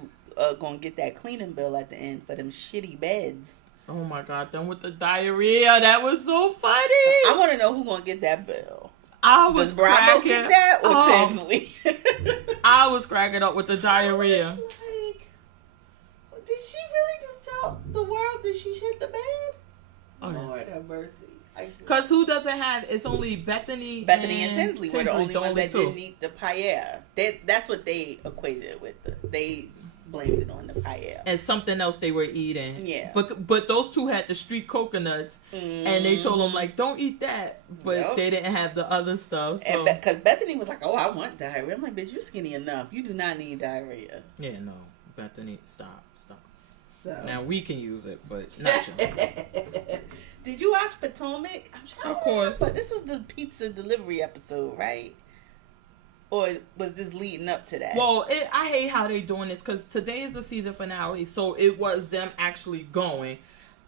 going to get that cleaning bill at the end for them shitty beds. Oh my God, them with the diarrhea. That was so funny. I want to know who's going to get that bill. Does Bravo get that or Tinsley? I was cracking up with the diarrhea. Like, did she really just tell the world that she shit the bed? Oh, Lord have mercy. Because who doesn't have... It's only Bethany and Tinsley were the only ones that didn't eat the paella. That's what they equated it with. blamed it on the paella. And something else they were eating. Yeah. But those two had the street coconuts, and they told them, like, don't eat that. But they didn't have the other stuff. So. Because Bethany was like, oh, I want diarrhea. I'm like, bitch, you're skinny enough. You do not need diarrhea. Yeah, no. Bethany, stop. So. Now we can use it, but not you. Did you watch Potomac? I'm trying of course. But this was the pizza delivery episode, right? Or was this leading up to that? Well, I hate how they doing this because today is the season finale, so it was them actually going.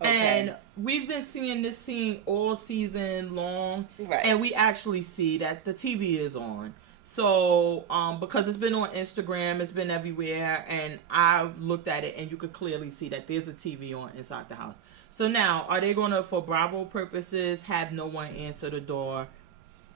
Okay. And we've been seeing this scene all season long, right? And we actually see that the TV is on. So, because it's been on Instagram, it's been everywhere, and I looked at it, and you could clearly see that there's a TV on inside the house. So now, are they going to, for Bravo purposes, have no one answer the door?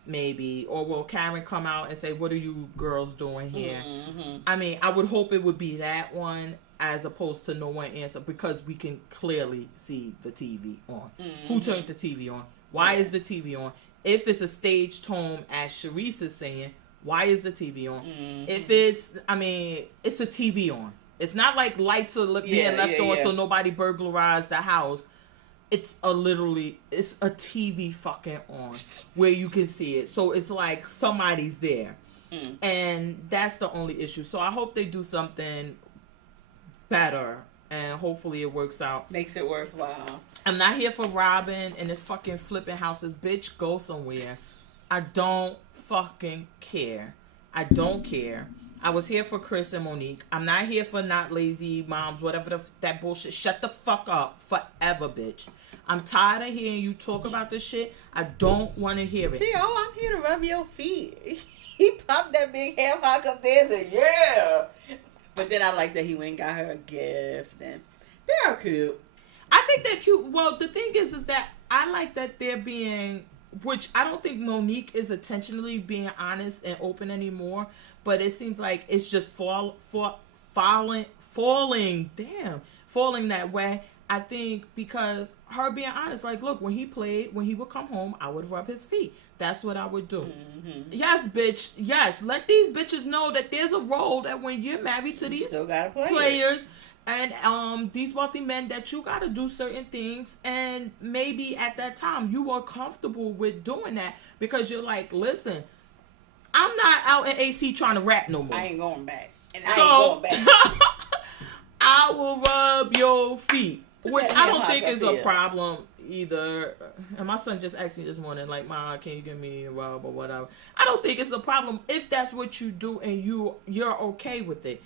Maybe. Or will Karen come out and say, what are you girls doing here? Mm-hmm. I mean, I would hope it would be that one as opposed to no one answer, because we can clearly see the TV on. Mm-hmm. Who turned the TV on? Why is the TV on? If it's a staged home, as Sharice is saying, why is the TV on? Mm-hmm. If it's a TV on. It's not like lights are being left on so nobody burglarized the house. It's a TV fucking on where you can see it. So it's like somebody's there. Mm. And that's the only issue. So I hope they do something better and hopefully it works out. Makes it worthwhile. I'm not here for Robin and this fucking flipping houses. Bitch, go somewhere. I don't fucking care. I don't care. I was here for Chris and Monique. I'm not here for not lazy moms, whatever that bullshit. Shut the fuck up forever, bitch. I'm tired of hearing you talk about this shit. I don't want to hear it. Gee, I'm here to rub your feet. He popped that big hair hawk up there and said, yeah. But then I like that he went and got her a gift. And they're cute. I think they're cute. Well, the thing is that I like that they're being... Which I don't think Monique is intentionally being honest and open anymore, but it seems like it's just falling that way. I think because her being honest, like, look, when he would come home, I would rub his feet. That's what I would do. Mm-hmm. Yes, bitch. Yes, let these bitches know that there's a role that when you're married to these players. And these wealthy men, that you got to do certain things, and maybe at that time you are comfortable with doing that because you're like, listen, I'm not out in AC trying to rap no more. I ain't going back. And I ain't going back. I will rub your feet, which I don't think is a problem either. And my son just asked me this morning, like, Mom, can you give me a rub or whatever? I don't think it's a problem if that's what you do and you're okay with it.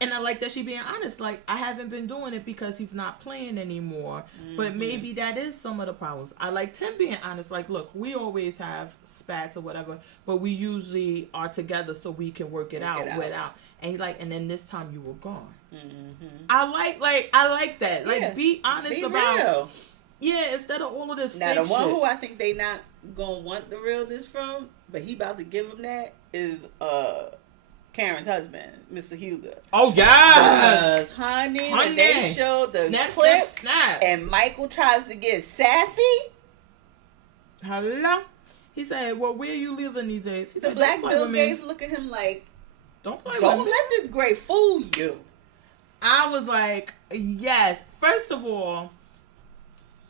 And I like that she being honest. Like, I haven't been doing it because he's not playing anymore. Mm-hmm. But maybe that is some of the problems. I like Tim being honest. Like, look, we always have spats or whatever, but we usually are together so we can work it out without. And he like, and then this time you were gone. Mm-hmm. I like that. Like, be honest about. Real. Yeah, instead of all of this. Now, the one who I think they not gonna want the realness from, but he about to give them that is Karen's husband, Mr. Hugo. Oh, yes! Honey, when they showed the clip, and Michael tries to get sassy. Hello? He said, well, where are you living these days? He said, Black Bill Gates look at him like, don't let this gray fool you. I was like, yes. First of all,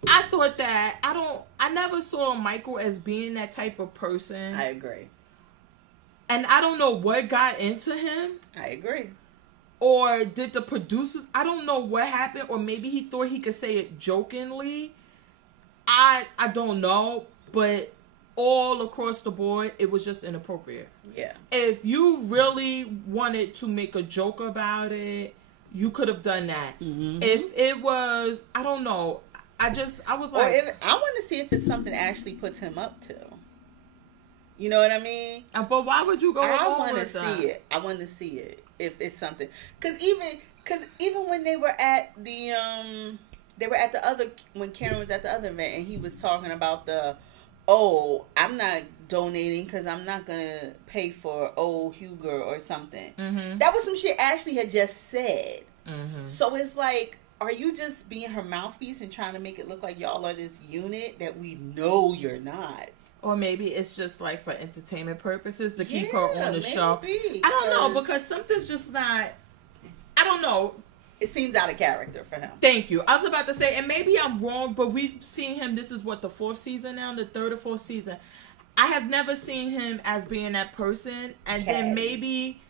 I thought that, I never saw Michael as being that type of person. I agree. And I don't know what got into him. I agree. Or did the producers... I don't know what happened. Or maybe he thought he could say it jokingly. I don't know. But all across the board, it was just inappropriate. Yeah. If you really wanted to make a joke about it, you could have done that. Mm-hmm. If it was... I don't know. I was like... I want to see if it's something that actually puts him up to. You know what I mean? But why would you go? I want to see it. I want to see it if it's something. Because even when they were at the when Karen was at the other event and he was talking about I'm not donating because I'm not gonna pay for old Hugo or something. Mm-hmm. That was some shit Ashley had just said. Mm-hmm. So it's like, are you just being her mouthpiece and trying to make it look like y'all are this unit that we know you're not? Or maybe it's just like for entertainment purposes to keep her on the show. I don't know, because something's just not I don't know. It seems out of character for him. Thank you. I was about to say, and maybe I'm wrong, but we've seen him. This is what, the 4th season now, the 3rd or 4th season. I have never seen him as being that person, and then maybe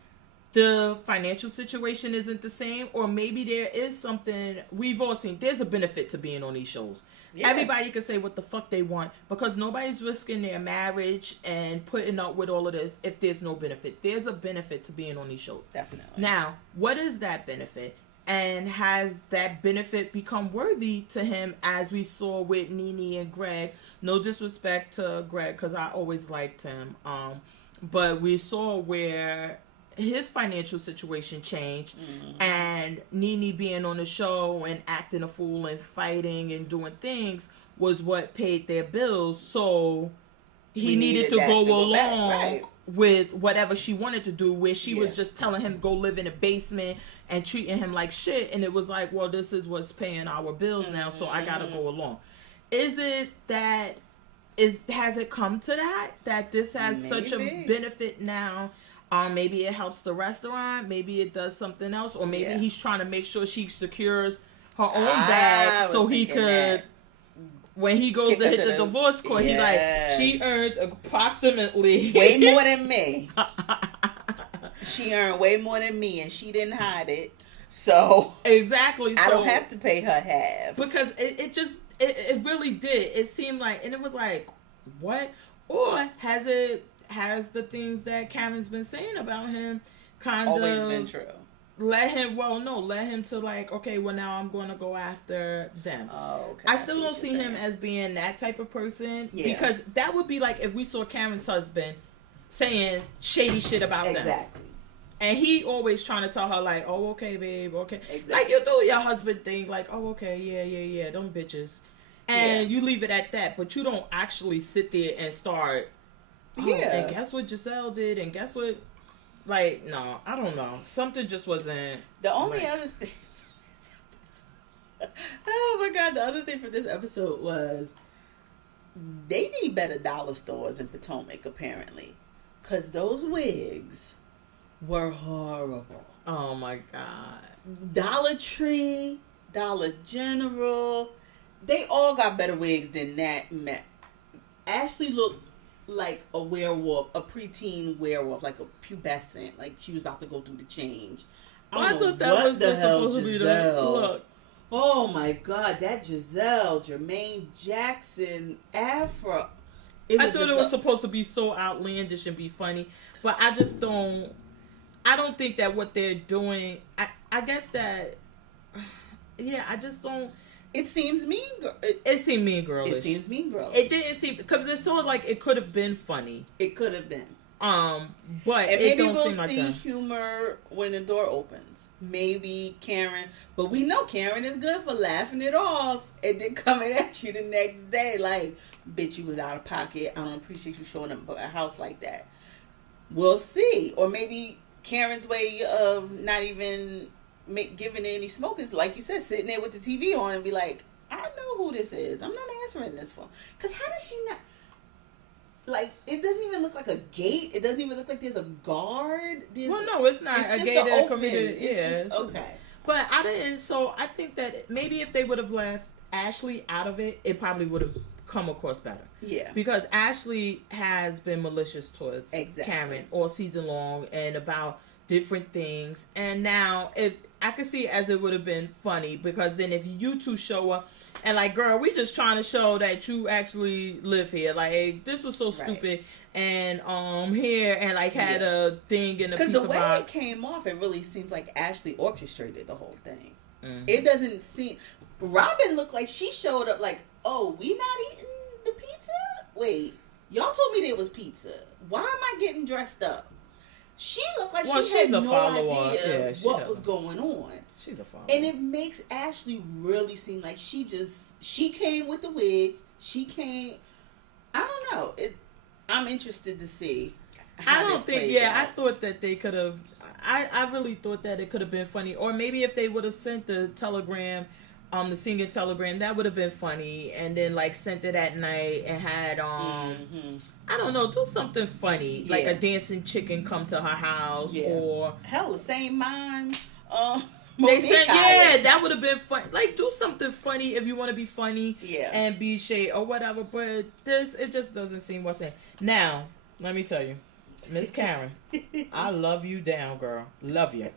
the financial situation isn't the same, or maybe there is something we've all seen. There's a benefit to being on these shows. Yeah. Everybody can say what the fuck they want because nobody's risking their marriage and putting up with all of this if there's no benefit. There's a benefit to being on these shows. Definitely. Now, what is that benefit? And has that benefit become worthy to him, as we saw with Nene and Greg? No disrespect to Greg, because I always liked him. But we saw where his financial situation changed, and Nene being on the show and acting a fool and fighting and doing things was what paid their bills. So he needed to go along with whatever she wanted to do, where she was just telling him to go live in a basement and treating him like shit. And it was like, well, this is what's paying our bills now, so I gotta go along. Is it that has it come to that this has such a benefit now? Maybe it helps the restaurant, maybe it does something else, or maybe he's trying to make sure she secures her own bag so he could, when he goes to hit the divorce court, he like, she earned approximately way more than me. She earned way more than me, and she didn't hide it. So exactly, I don't have to pay her half, because it really did. It seemed like, and it was like, what? Or has the things that Karen's been saying about him kind always of been true? Let him to like, okay, well, now I'm going to go after them. Oh, okay. I still don't see him as being that type of person, because that would be like if we saw Karen's husband saying shady shit about them. Exactly. And he always trying to tell her like, oh, okay, babe, okay. Exactly. Like you do your husband thing, like, oh, okay, yeah, them bitches. And you leave it at that, but you don't actually sit there and start, and guess what Giselle did, and guess what, like, no, I don't know. Something just wasn't. The only other thing oh my God, the other thing for this episode was they need better dollar stores in Potomac, apparently. Because those wigs were horrible. Oh my God. Dollar Tree, Dollar General, they all got better wigs than that. Ashley looked like a werewolf, a preteen werewolf, like a pubescent, like she was about to go through the change. I thought that was supposed to be the look. Oh my God, that Giselle, Jermaine Jackson, Afro. I thought it was supposed to be so outlandish and be funny, but I just don't. I don't think that what they're doing. I guess that. Yeah, I just don't. It seems mean. It seemed mean girlish. It seems mean girlish. It didn't seem, because it's sort of like it could have been funny. It could have been. But and it maybe don't we'll seem like see that. humor when the door opens. Maybe Karen, but we know Karen is good for laughing it off and then coming at you the next day like, bitch, you was out of pocket. I don't appreciate you showing up at a house like that. We'll see. Or maybe Karen's way of not even giving any smoke is, like you said, sitting there with the TV on and be like, I know who this is. I'm not answering this phone. Because how does she not? Like, it doesn't even look like a gate. It doesn't even look like there's a guard. Well, no, it's not a gated community. It's just, okay. But I didn't. So I think that maybe if they would have left Ashley out of it, it probably would have come across better. Yeah. Because Ashley has been malicious towards Karen all season long and about different things. And now, if I could see it as it would have been funny, because then if you two show up and like, girl, we just trying to show that you actually live here. Like, hey, this was so stupid. And here, and like had a thing in a pizza box. Because the way it came off, it really seems like Ashley orchestrated the whole thing. Mm-hmm. It doesn't seem. Robin looked like she showed up like, oh, we not eating the pizza? Wait, y'all told me there was pizza. Why am I getting dressed up? She looked like she had no idea what was going on. She's a follower. And it makes Ashley really seem like she came with the wigs. She came. I don't know. I'm interested to see how this plays out. I thought that they could have. I really thought that it could have been funny, or maybe if they would have sent the telegram, the singing telegram, that would have been funny, and then like sent it at night and had I don't know, do something funny, like a dancing chicken come to her house, or hell, the same mime They said, yeah, that would have been fun. Like, do something funny if you want to be funny. Yeah. And be shade or whatever. But it just doesn't seem what's in. Now, let me tell you. Miss Karen, I love you down, girl. Love you.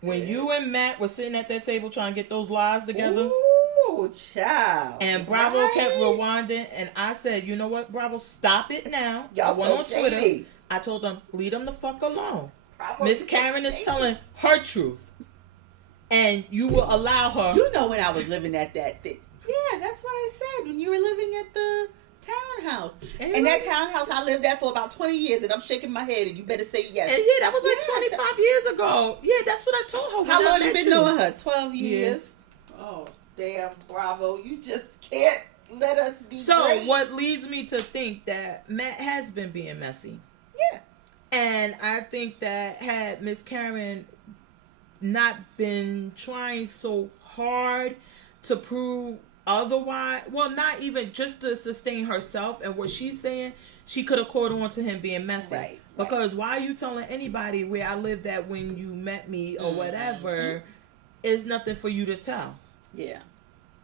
When you and Matt were sitting at that table trying to get those lies together. Ooh, child. And Bravo kept rewinding. And I said, you know what, Bravo, stop it now. Y'all I went on so Twitter. shady. I told them, leave them the fuck alone. Bravo Miss Karen is telling her truth. And you will allow her. You know when I was living at that thing. Yeah, that's what I said. When you were living at the townhouse. And that townhouse I lived at for about 20 years, and I'm shaking my head, and you better say yes. And yeah, that was like 25 years ago. Yeah, that's what I told her. How long you been knowing her? 12 years. Oh, damn, Bravo. You just can't let us be great. What leads me to think that Matt has been being messy. Yeah. And I think that had Miss Karen not been trying so hard to prove otherwise, well, not even just to sustain herself and what she's saying, she could have caught on to him being messy. Right. Because why are you telling anybody where I lived at when you met me or whatever is nothing for you to tell. Yeah.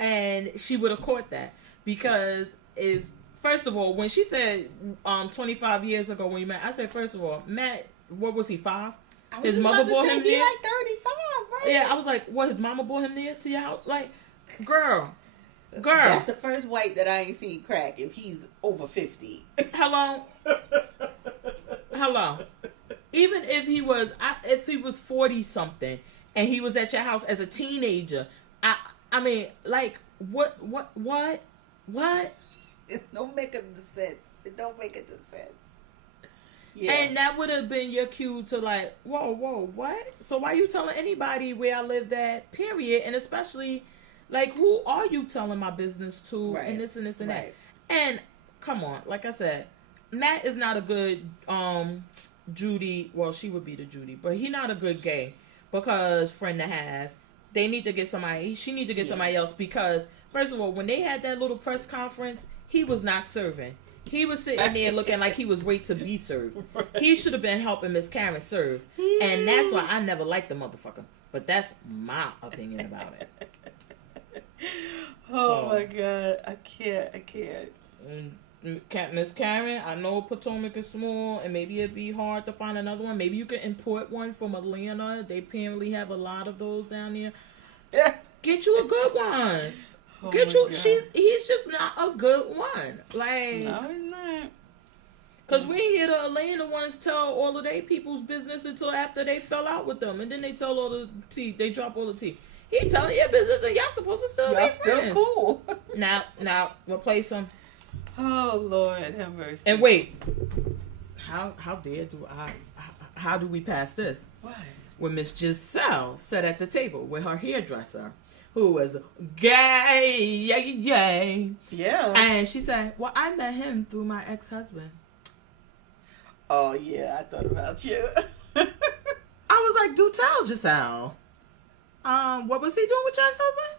And she would have caught that. Because if, first of all, when she said 25 years ago when you met, I said, first of all, Matt, what was he, 5? His mother brought him there? He like 35, right? Yeah, I was like, what, his mama brought him there to your house? Like, girl. That's the first white that I ain't seen crack if he's over 50. Hello. Even if he was 40 something and he was at your house as a teenager, I mean, like, what? It don't make sense. It don't make any sense. Yeah. And that would have been your cue to like, whoa, what? So why are you telling anybody where I lived at, period? And especially, like, who are you telling my business to? Right. And this and this and that. And come on, like I said, Matt is not a good Judy. Well, she would be the Judy, but he not a good gay because friend to have. They need to get somebody. She need to get somebody else because first of all, when they had that little press conference, he was not serving. He was sitting there looking like he was wait to be served. He should have been helping Miss Karen serve. And that's why I never liked the motherfucker. But that's my opinion about it. Oh, my God. I can't. Miss Karen, I know Potomac is small and maybe it'd be hard to find another one. Maybe you can import one from Atlanta. They apparently have a lot of those down there. Get you a good one. He's just not a good one. Like, no, he's not. Because we ain't hear the Atlanta ones tell all of their people's business until after they fell out with them. And then they tell all the tea. They drop all the tea. He telling your business and y'all supposed to still be friends. Still cool. Now, replace them. Oh, Lord, have mercy. And wait. How do we pass this? What? When Miss Giselle sat at the table with her hairdresser, who was gay, yeah. And she said, well, I met him through my ex-husband. Oh, yeah, I thought about you. I was like, do tell, Giselle. What was he doing with your ex-husband?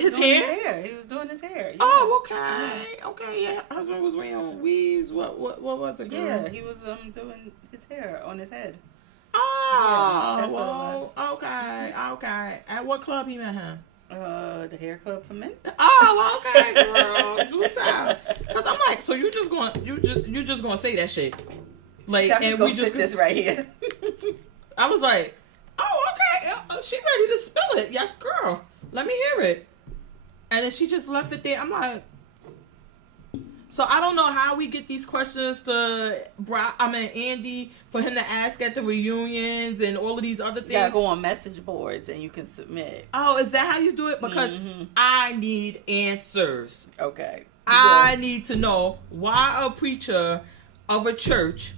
His hair? He was doing his hair. Yeah. Oh, okay. Yeah. Okay, yeah. Husband was wearing weaves. What was it, girl? Yeah, he was doing his hair on his head. Oh, yeah, that's what it was. Okay. At what club he met him? The hair club for men. Oh, okay, girl. Do tell. Because I'm like, so you just gonna say that shit? Like, and we just this right here. I was like, oh, okay. She ready to spill it. Yes, girl. Let me hear it. And then she just left it there. I'm like, so I don't know how we get these questions to Andy for him to ask at the reunions and all of these other things. You gotta go on message boards and you can submit. Oh, is that how you do it? Because I need answers. Okay. I need to know why a preacher of a church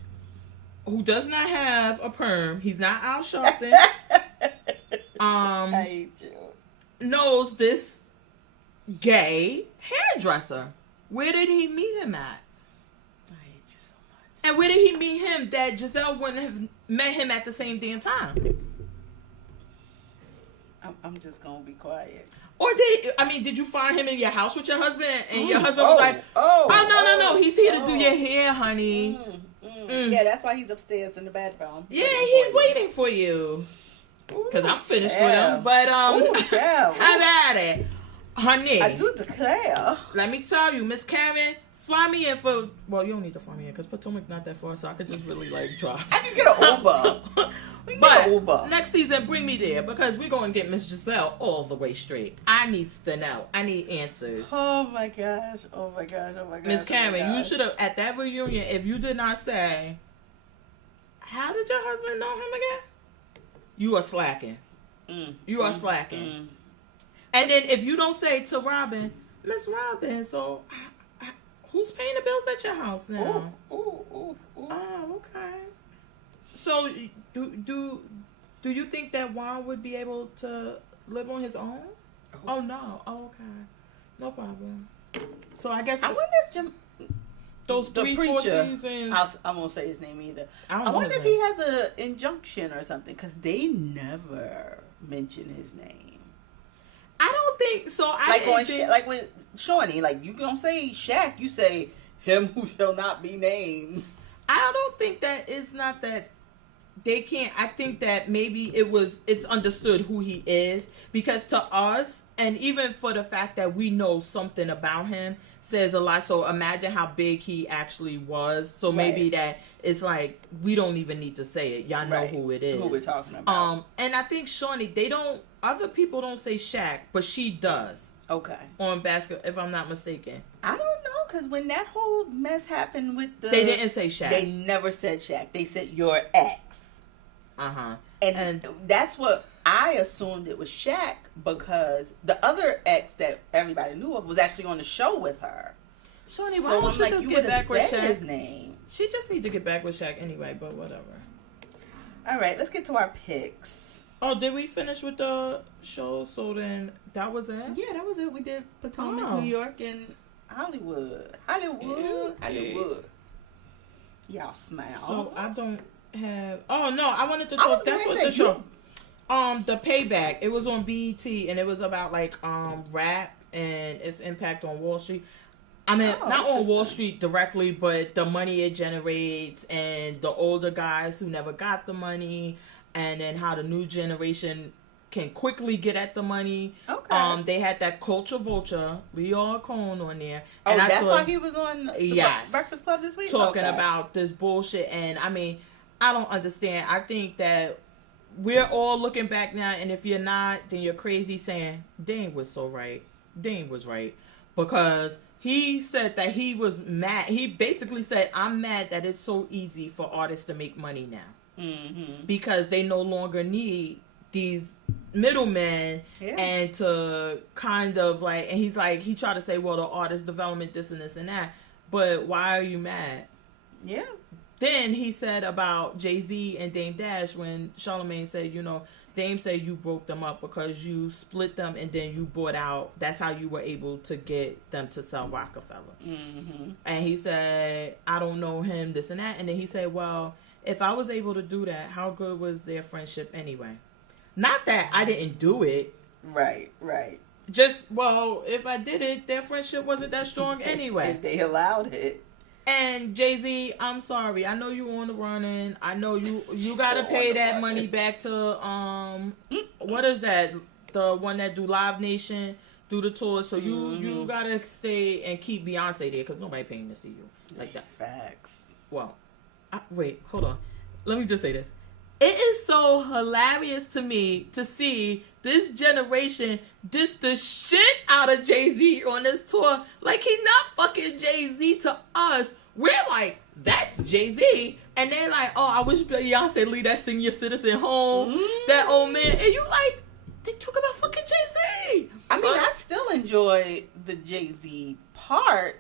who does not have a perm, he's not out shopping, I hate you. knows this gay hairdresser. Where did he meet him at? I hate you so much. And where did he meet him that Giselle wouldn't have met him at the same damn time? I'm just gonna be quiet. Or did you find him in your house with your husband and your husband was like, no, he's here to do your hair, honey. Yeah, that's why he's upstairs in the bedroom. Yeah, he's waiting for you. because I'm finished with him. But have at it, honey. I do declare. Let me tell you, Miss Karen, fly me in for. Well, you don't need to fly me in because Potomac not that far, so I could just really like drive. I can get an Uber. But next season, bring me there because we're going to get Miss Giselle all the way straight. I need to know. I need answers. Oh my gosh. Miss Karen, you should have, at that reunion, if you did not say, how did your husband know him again? You are slacking. You are slacking. And then if you don't say to Robin, Miss Robin, so who's paying the bills at your house now? Oh, okay. So, do you think that Juan would be able to live on his own? Oh no. Oh, okay. No problem. So I guess I wonder if those 3-4 seasons. I won't say his name either. I wonder if he has an injunction or something because they never mention his name. I don't think so. Like with Shawnee, like you don't say Shaq, you say him who shall not be named. I don't think that it's not that. They can't. I think that maybe it's understood who he is because to us, and even for the fact that we know something about him says a lot. So imagine how big he actually was. So maybe that it's like we don't even need to say it. Y'all know who it is. Who we're talking about. And I think Shawnee, other people don't say Shaq, but she does. Okay. On basketball, if I'm not mistaken. I don't know, because when that whole mess happened with they didn't say Shaq. They never said Shaq. They said your ex. And that's what I assumed it was Shaq because the other ex that everybody knew of was actually on the show with her. Shawnee, why don't you just get back with Shaq? His name. She just needs to get back with Shaq anyway, but whatever. All right, let's get to our picks. Oh, did we finish with the show? So then that was it? Yeah, that was it. We did Potomac, New York, and Hollywood. Hollywood. Y'all smile. So I don't have. Oh no, I wanted to talk. That's what the show. The Payback. It was on BET, and it was about like rap and its impact on Wall Street. I mean, not on Wall Street directly, but the money it generates, and the older guys who never got the money, and then how the new generation can quickly get at the money. Okay. They had that culture vulture, Leo Cohn, on there. And that's why he was on the Breakfast Club this week? Talking about this bullshit. And I mean, I don't understand. I think that we're all looking back now, and if you're not, then you're crazy saying, Dane was so right. Dane was right. Because he said that he was mad. He basically said, I'm mad that it's so easy for artists to make money now. Mm-hmm. Because they no longer need these middlemen and to kind of like, and he's like, he tried to say, well, the artist development, this and this and that. But why are you mad? Yeah. Then he said about Jay-Z and Dame Dash when Charlamagne said, you know, Dame said you broke them up because you split them and then you bought out. That's how you were able to get them to sell Rockefeller. Mm-hmm. And he said, I don't know him, this and that. And then he said, well, if I was able to do that, how good was their friendship anyway? Not that I didn't do it. Right. Just, well, if I did it, their friendship wasn't that strong anyway. If they allowed it. And Jay-Z, I'm sorry. I know you on the running. I know you gotta pay that money back to what is that? The one that do Live Nation, do the tour. So you gotta stay and keep Beyonce there because nobody paying to see you like that. Facts. Well, wait, hold on. Let me just say this. It is so hilarious to me to see this generation diss the shit out of Jay-Z on this tour. Like, he not fucking Jay-Z to us. We're like, that's Jay-Z. And they're like, oh, I wish Beyonce leave that senior citizen home. That old man. And you like, they talk about fucking Jay-Z. I mean, I still enjoy the Jay-Z part.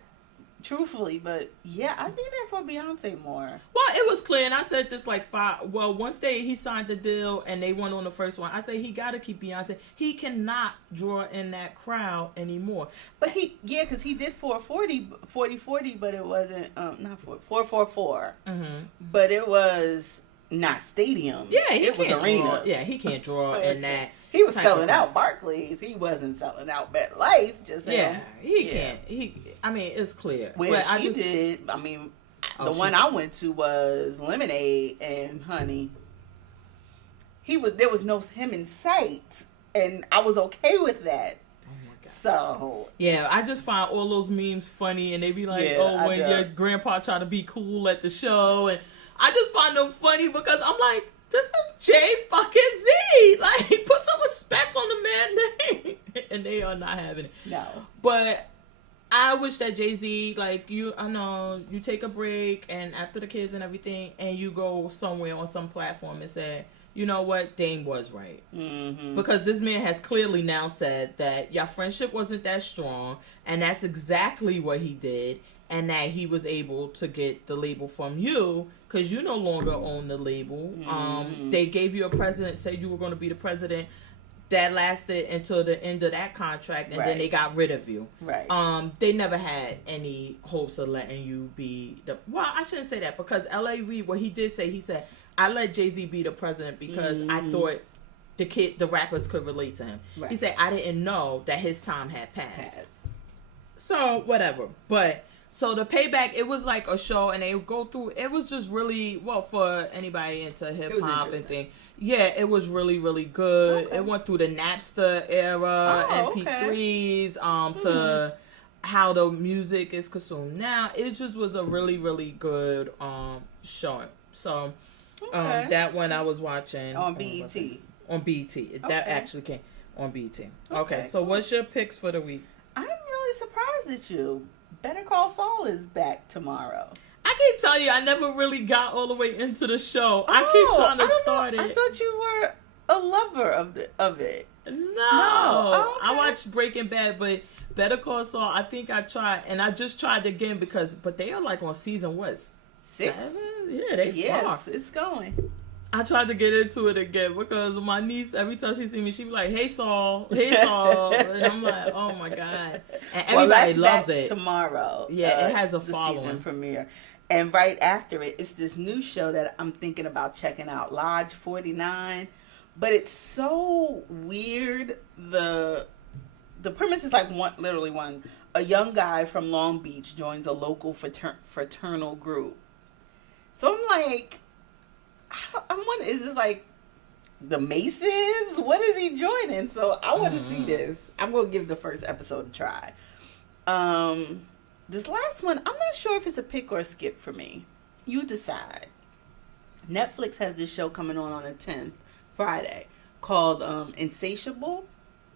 Truthfully, but yeah, I'd be there for Beyonce more. Well, it was clear, and I said this like once he signed the deal and they went on the first one, I said he got to keep Beyonce. He cannot draw in that crowd anymore. But because he did 40, but it wasn't, not 444. Mm-hmm. But it was not stadium. Yeah, it was arena. Yeah, he can't draw in that. He was selling out Barclays. He wasn't selling out MetLife. He can't. I mean, it's clear. Well, did. I mean, the one I went to was Lemonade, and honey, there was no him in sight, and I was okay with that. Oh my God. So yeah, I just find all those memes funny, and they be like, when your grandpa try to be cool at the show, and I just find them funny because I'm like, this is Jay fucking Z. Like, put some respect on the man's name. And they are not having it. No. But I wish that Jay-Z, like, I know, you take a break and after the kids and everything, and you go somewhere on some platform and say, you know what, Dame was right. Mm-hmm. Because this man has clearly now said that your friendship wasn't that strong, and that's exactly what he did, and that he was able to get the label from you because you no longer own the label. Mm-hmm. They gave you a president, said you were going to be the president. That lasted until the end of that contract, and then they got rid of you. Right. They never had any hopes of letting you be the... Well, I shouldn't say that, because L.A. Reid, what he did say, he said, I let Jay-Z be the president because I thought the rappers could relate to him. Right. He said, I didn't know that his time had passed. So, whatever. But... So the Payback, it was like a show, and they would go through. It was just really for anybody into hip hop and thing. Yeah, it was really, really good. Okay. It went through the Napster era, MP3s, to how the music is consumed now. It just was a really, really good show. So that one I was watching on BET. On BET, that actually came on BET. Okay, so what's your picks for the week? I'm really surprised at you. Better Call Saul is back tomorrow. I keep telling you, I never really got all the way into the show. I keep trying to start it. I thought you were a lover of it. No. I watched Breaking Bad, but Better Call Saul, I think I tried, and I just tried again but they are like on season what? 6? 7? Yeah, they far. It's going. I tried to get into it again because my niece, every time she see me, she be like, hey Saul, and I'm like, oh my God. And everybody loves it. Tomorrow. Yeah, it has a the following. Season premiere. And right after it, it's this new show that I'm thinking about checking out, Lodge 49. But it's so weird. The premise is like a young guy from Long Beach joins a local fraternal group. So I'm like, I'm wondering, is this like the Masons? What is he joining? So I want to see this. I'm going to give the first episode a try. This last one, I'm not sure if it's a pick or a skip for me. You decide. Netflix has this show coming on the 10th, Friday, called Insatiable.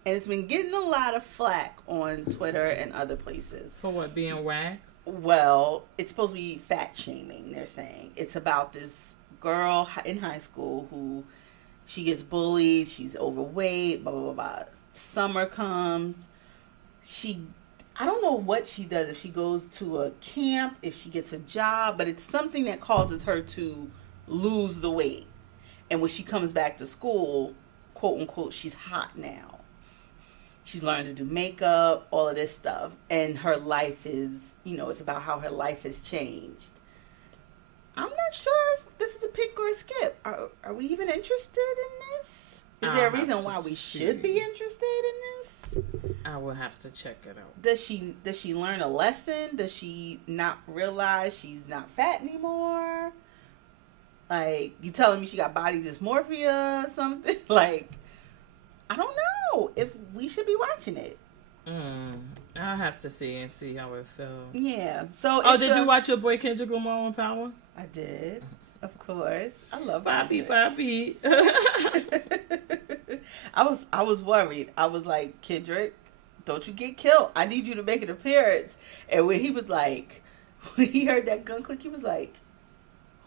And it's been getting a lot of flack on Twitter and other places. For what, being whack? Well, it's supposed to be fat shaming, they're saying. It's about this girl in high school who she gets bullied, she's overweight, blah, blah, blah, blah. Summer comes. I don't know what she does, if she goes to a camp, if she gets a job, but it's something that causes her to lose the weight. And when she comes back to school, quote unquote, she's hot now. She's learned to do makeup, all of this stuff. And her life is, it's about how her life has changed. I'm not sure if this is a pick or a skip. Are we even interested in this? Is there a reason why we should be interested in this? I will have to check it out. Does she learn a lesson? Does she not realize she's not fat anymore? Like, you telling me she got body dysmorphia or something? Like, I don't know if we should be watching it. I'll have to see how it feels. Yeah. So. Did you watch your boy Kendrick Lamar on Power? I did, of course. I love Bobby. I was worried. I was like, Kendrick, don't you get killed. I need you to make an appearance. And when he heard that gun click, he was like,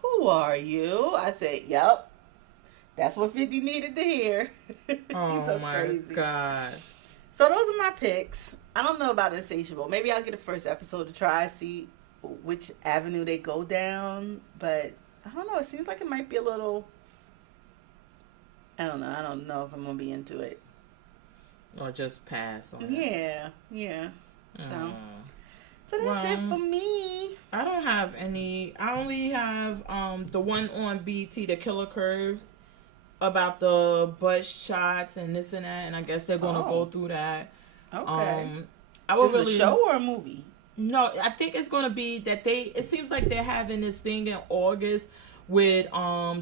who are you? I said, yep. That's what 50 needed to hear. Oh, so my crazy. gosh. So those are my picks. I don't know about Insatiable. Maybe I'll get a first episode to try, see which avenue they go down. But I don't know. It seems like it might be a little... I don't know. I don't know if I'm going to be into it. Or just pass on it. Yeah. So that's it for me. I don't have any. I only have the one on BET, The Killer Curves, about the butt shots and this and that, and I guess they're going to go through that. Okay. Is it a show or a movie? No, I think it's going to be that it seems like they're having this thing in August with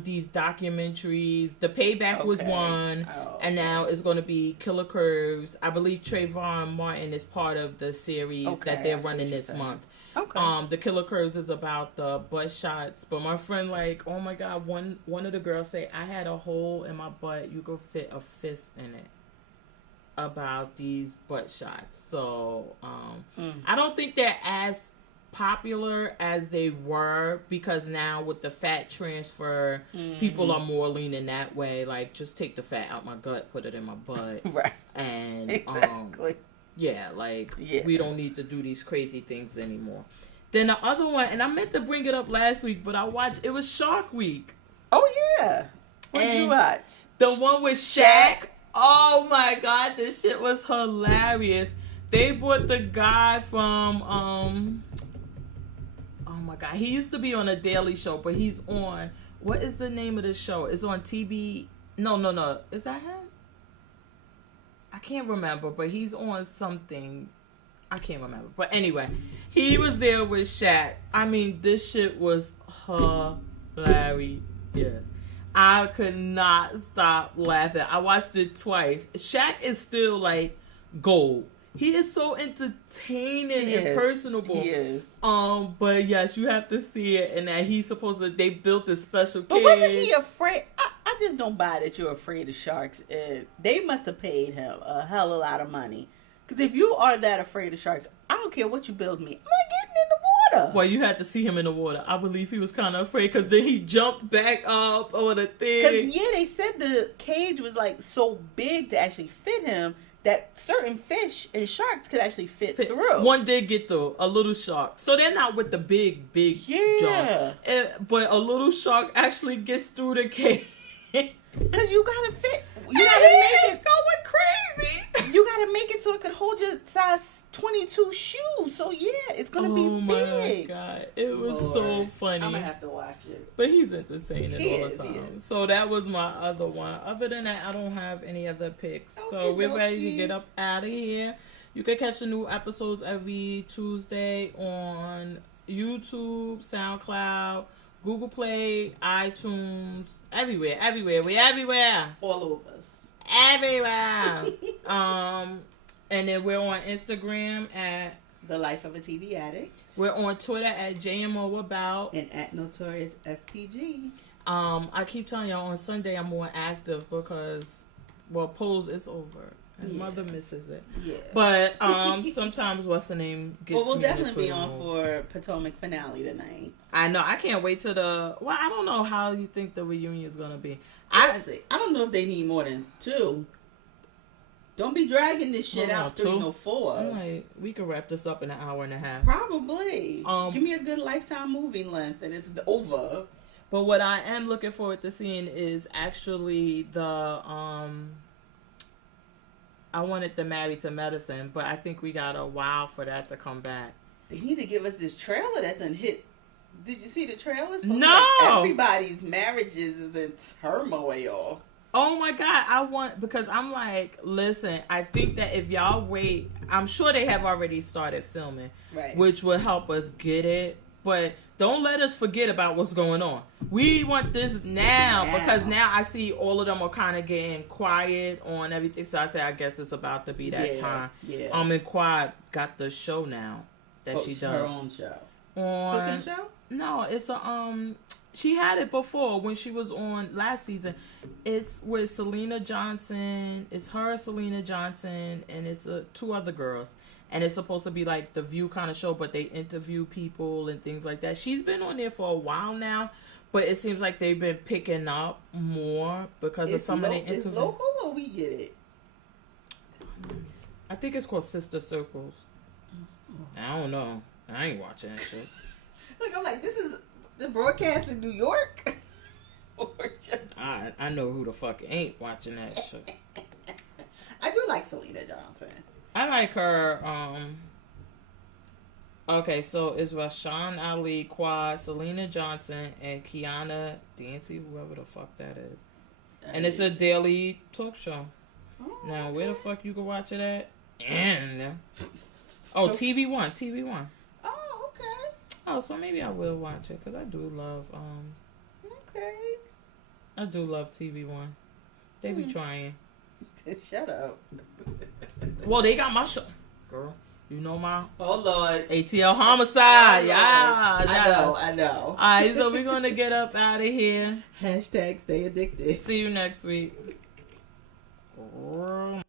these documentaries. The Payback was one, and now it's going to be Killer Curves. I believe Trayvon Martin is part of the series that they're running this month. Okay. The Killer Curves is about the butt shots, but my friend oh my God, one of the girls say I had a hole in my butt. You could fit a fist in it. About these butt shots, so I don't think they're as popular as they were, because now with the fat transfer, people are more leaning that way. Like, just take the fat out my gut, put it in my butt, right? And exactly. We don't need to do these crazy things anymore. Then the other one, and I meant to bring it up last week, but I watched. It was Shark Week. Oh yeah, what did you watch? The one with Shaq. Oh my God, this shit was hilarious. They brought the guy from oh my God, he used to be on a Daily Show, but he's on, what is the name of the show? It's on TB. No. Is that him? I can't remember, but he's on something. I can't remember. But anyway, he was there with Shaq. I mean, this shit was hilarious. I could not stop laughing. I watched it twice. Shaq is still gold. He is so entertaining and personable. He is. But yes, you have to see it, and that he's supposed to. They built a special kid. But wasn't he afraid? I just don't buy that you're afraid of sharks. They must have paid him a hell of a lot of money. Because if you are that afraid of sharks, I don't care what you build me. I'm not getting in the water. Well, you had to see him in the water. I believe he was kind of afraid, because then he jumped back up on the thing. Because, they said the cage was so big to actually fit him that certain fish and sharks could actually fit through. One did get through, a little shark. So they're not with the big jaw. But a little shark actually gets through the cage. Because you gotta fit. You gotta make it going crazy. You gotta make it so it could hold your size 22 shoes. So it's gonna be big. Oh my God, it was so funny. I'm gonna have to watch it. But he's entertaining all the time. So that was my other one. Other than that, I don't have any other picks. So we're ready to get up out of here. You can catch the new episodes every Tuesday on YouTube, SoundCloud, Google Play, iTunes, everywhere. We everywhere. All of us. Everywhere. And then we're on Instagram at The Life of a TV Addict. We're on Twitter at JMOAbout. And at Notorious FPG. I keep telling y'all on Sunday I'm more active because, polls is over. And mother misses it. Yeah. But sometimes what's the name gets we'll definitely be on for Potomac finale tonight. I know. I can't wait till I don't know how you think the reunion is going to be. I don't know if they need more than 2. Don't be dragging this shit out 3 or 4. I'm like, we could wrap this up in an hour and a half. Probably. Give me a good Lifetime movie length and it's over. But what I am looking forward to seeing is actually the I wanted the Married to Medicine, but I think we got a while for that to come back. They need to give us this trailer that done hit. Did you see the trailers? No! Everybody's marriages is in turmoil. Oh my God, because I'm like, listen, I think that if y'all wait, I'm sure they have already started filming, right? Which will help us get it, but don't let us forget about what's going on. We want this now because now I see all of them are kind of getting quiet on everything. So I guess it's about to be that time. Yeah. And Quad got the show now that she does. Her own show. Cooking show? No, it's she had it before when she was on last season. It's with Selena Johnson. It's her, Selena Johnson, and it's 2 other girls. And it's supposed to be like the View kind of show, but they interview people and things like that. She's been on there for a while now, but it seems like they've been picking up more because of some of the interviews. It's local or we get it? I think it's called Sister Circles. I don't know. I ain't watching that shit. Look, I'm like, this is the broadcast in New York? Or just... I know who the fuck ain't watching that shit. I do like Selena Johnson. I like her. Okay, so it's Rashawn Ali, Quad, Selena Johnson, and Kiana Dancy, whoever the fuck that is. And it's a daily talk show. Oh, now, where the fuck you can watch it at? And TV One. Oh, okay. Oh, so maybe I will watch it because I do love Okay. I do love TV One. They be trying. Shut up. Well, they got my show, girl. You know my Lord. ATL Homicide. Yeah, I know. All right, so we're gonna get up out of here. # stay addicted. See you next week. Girl.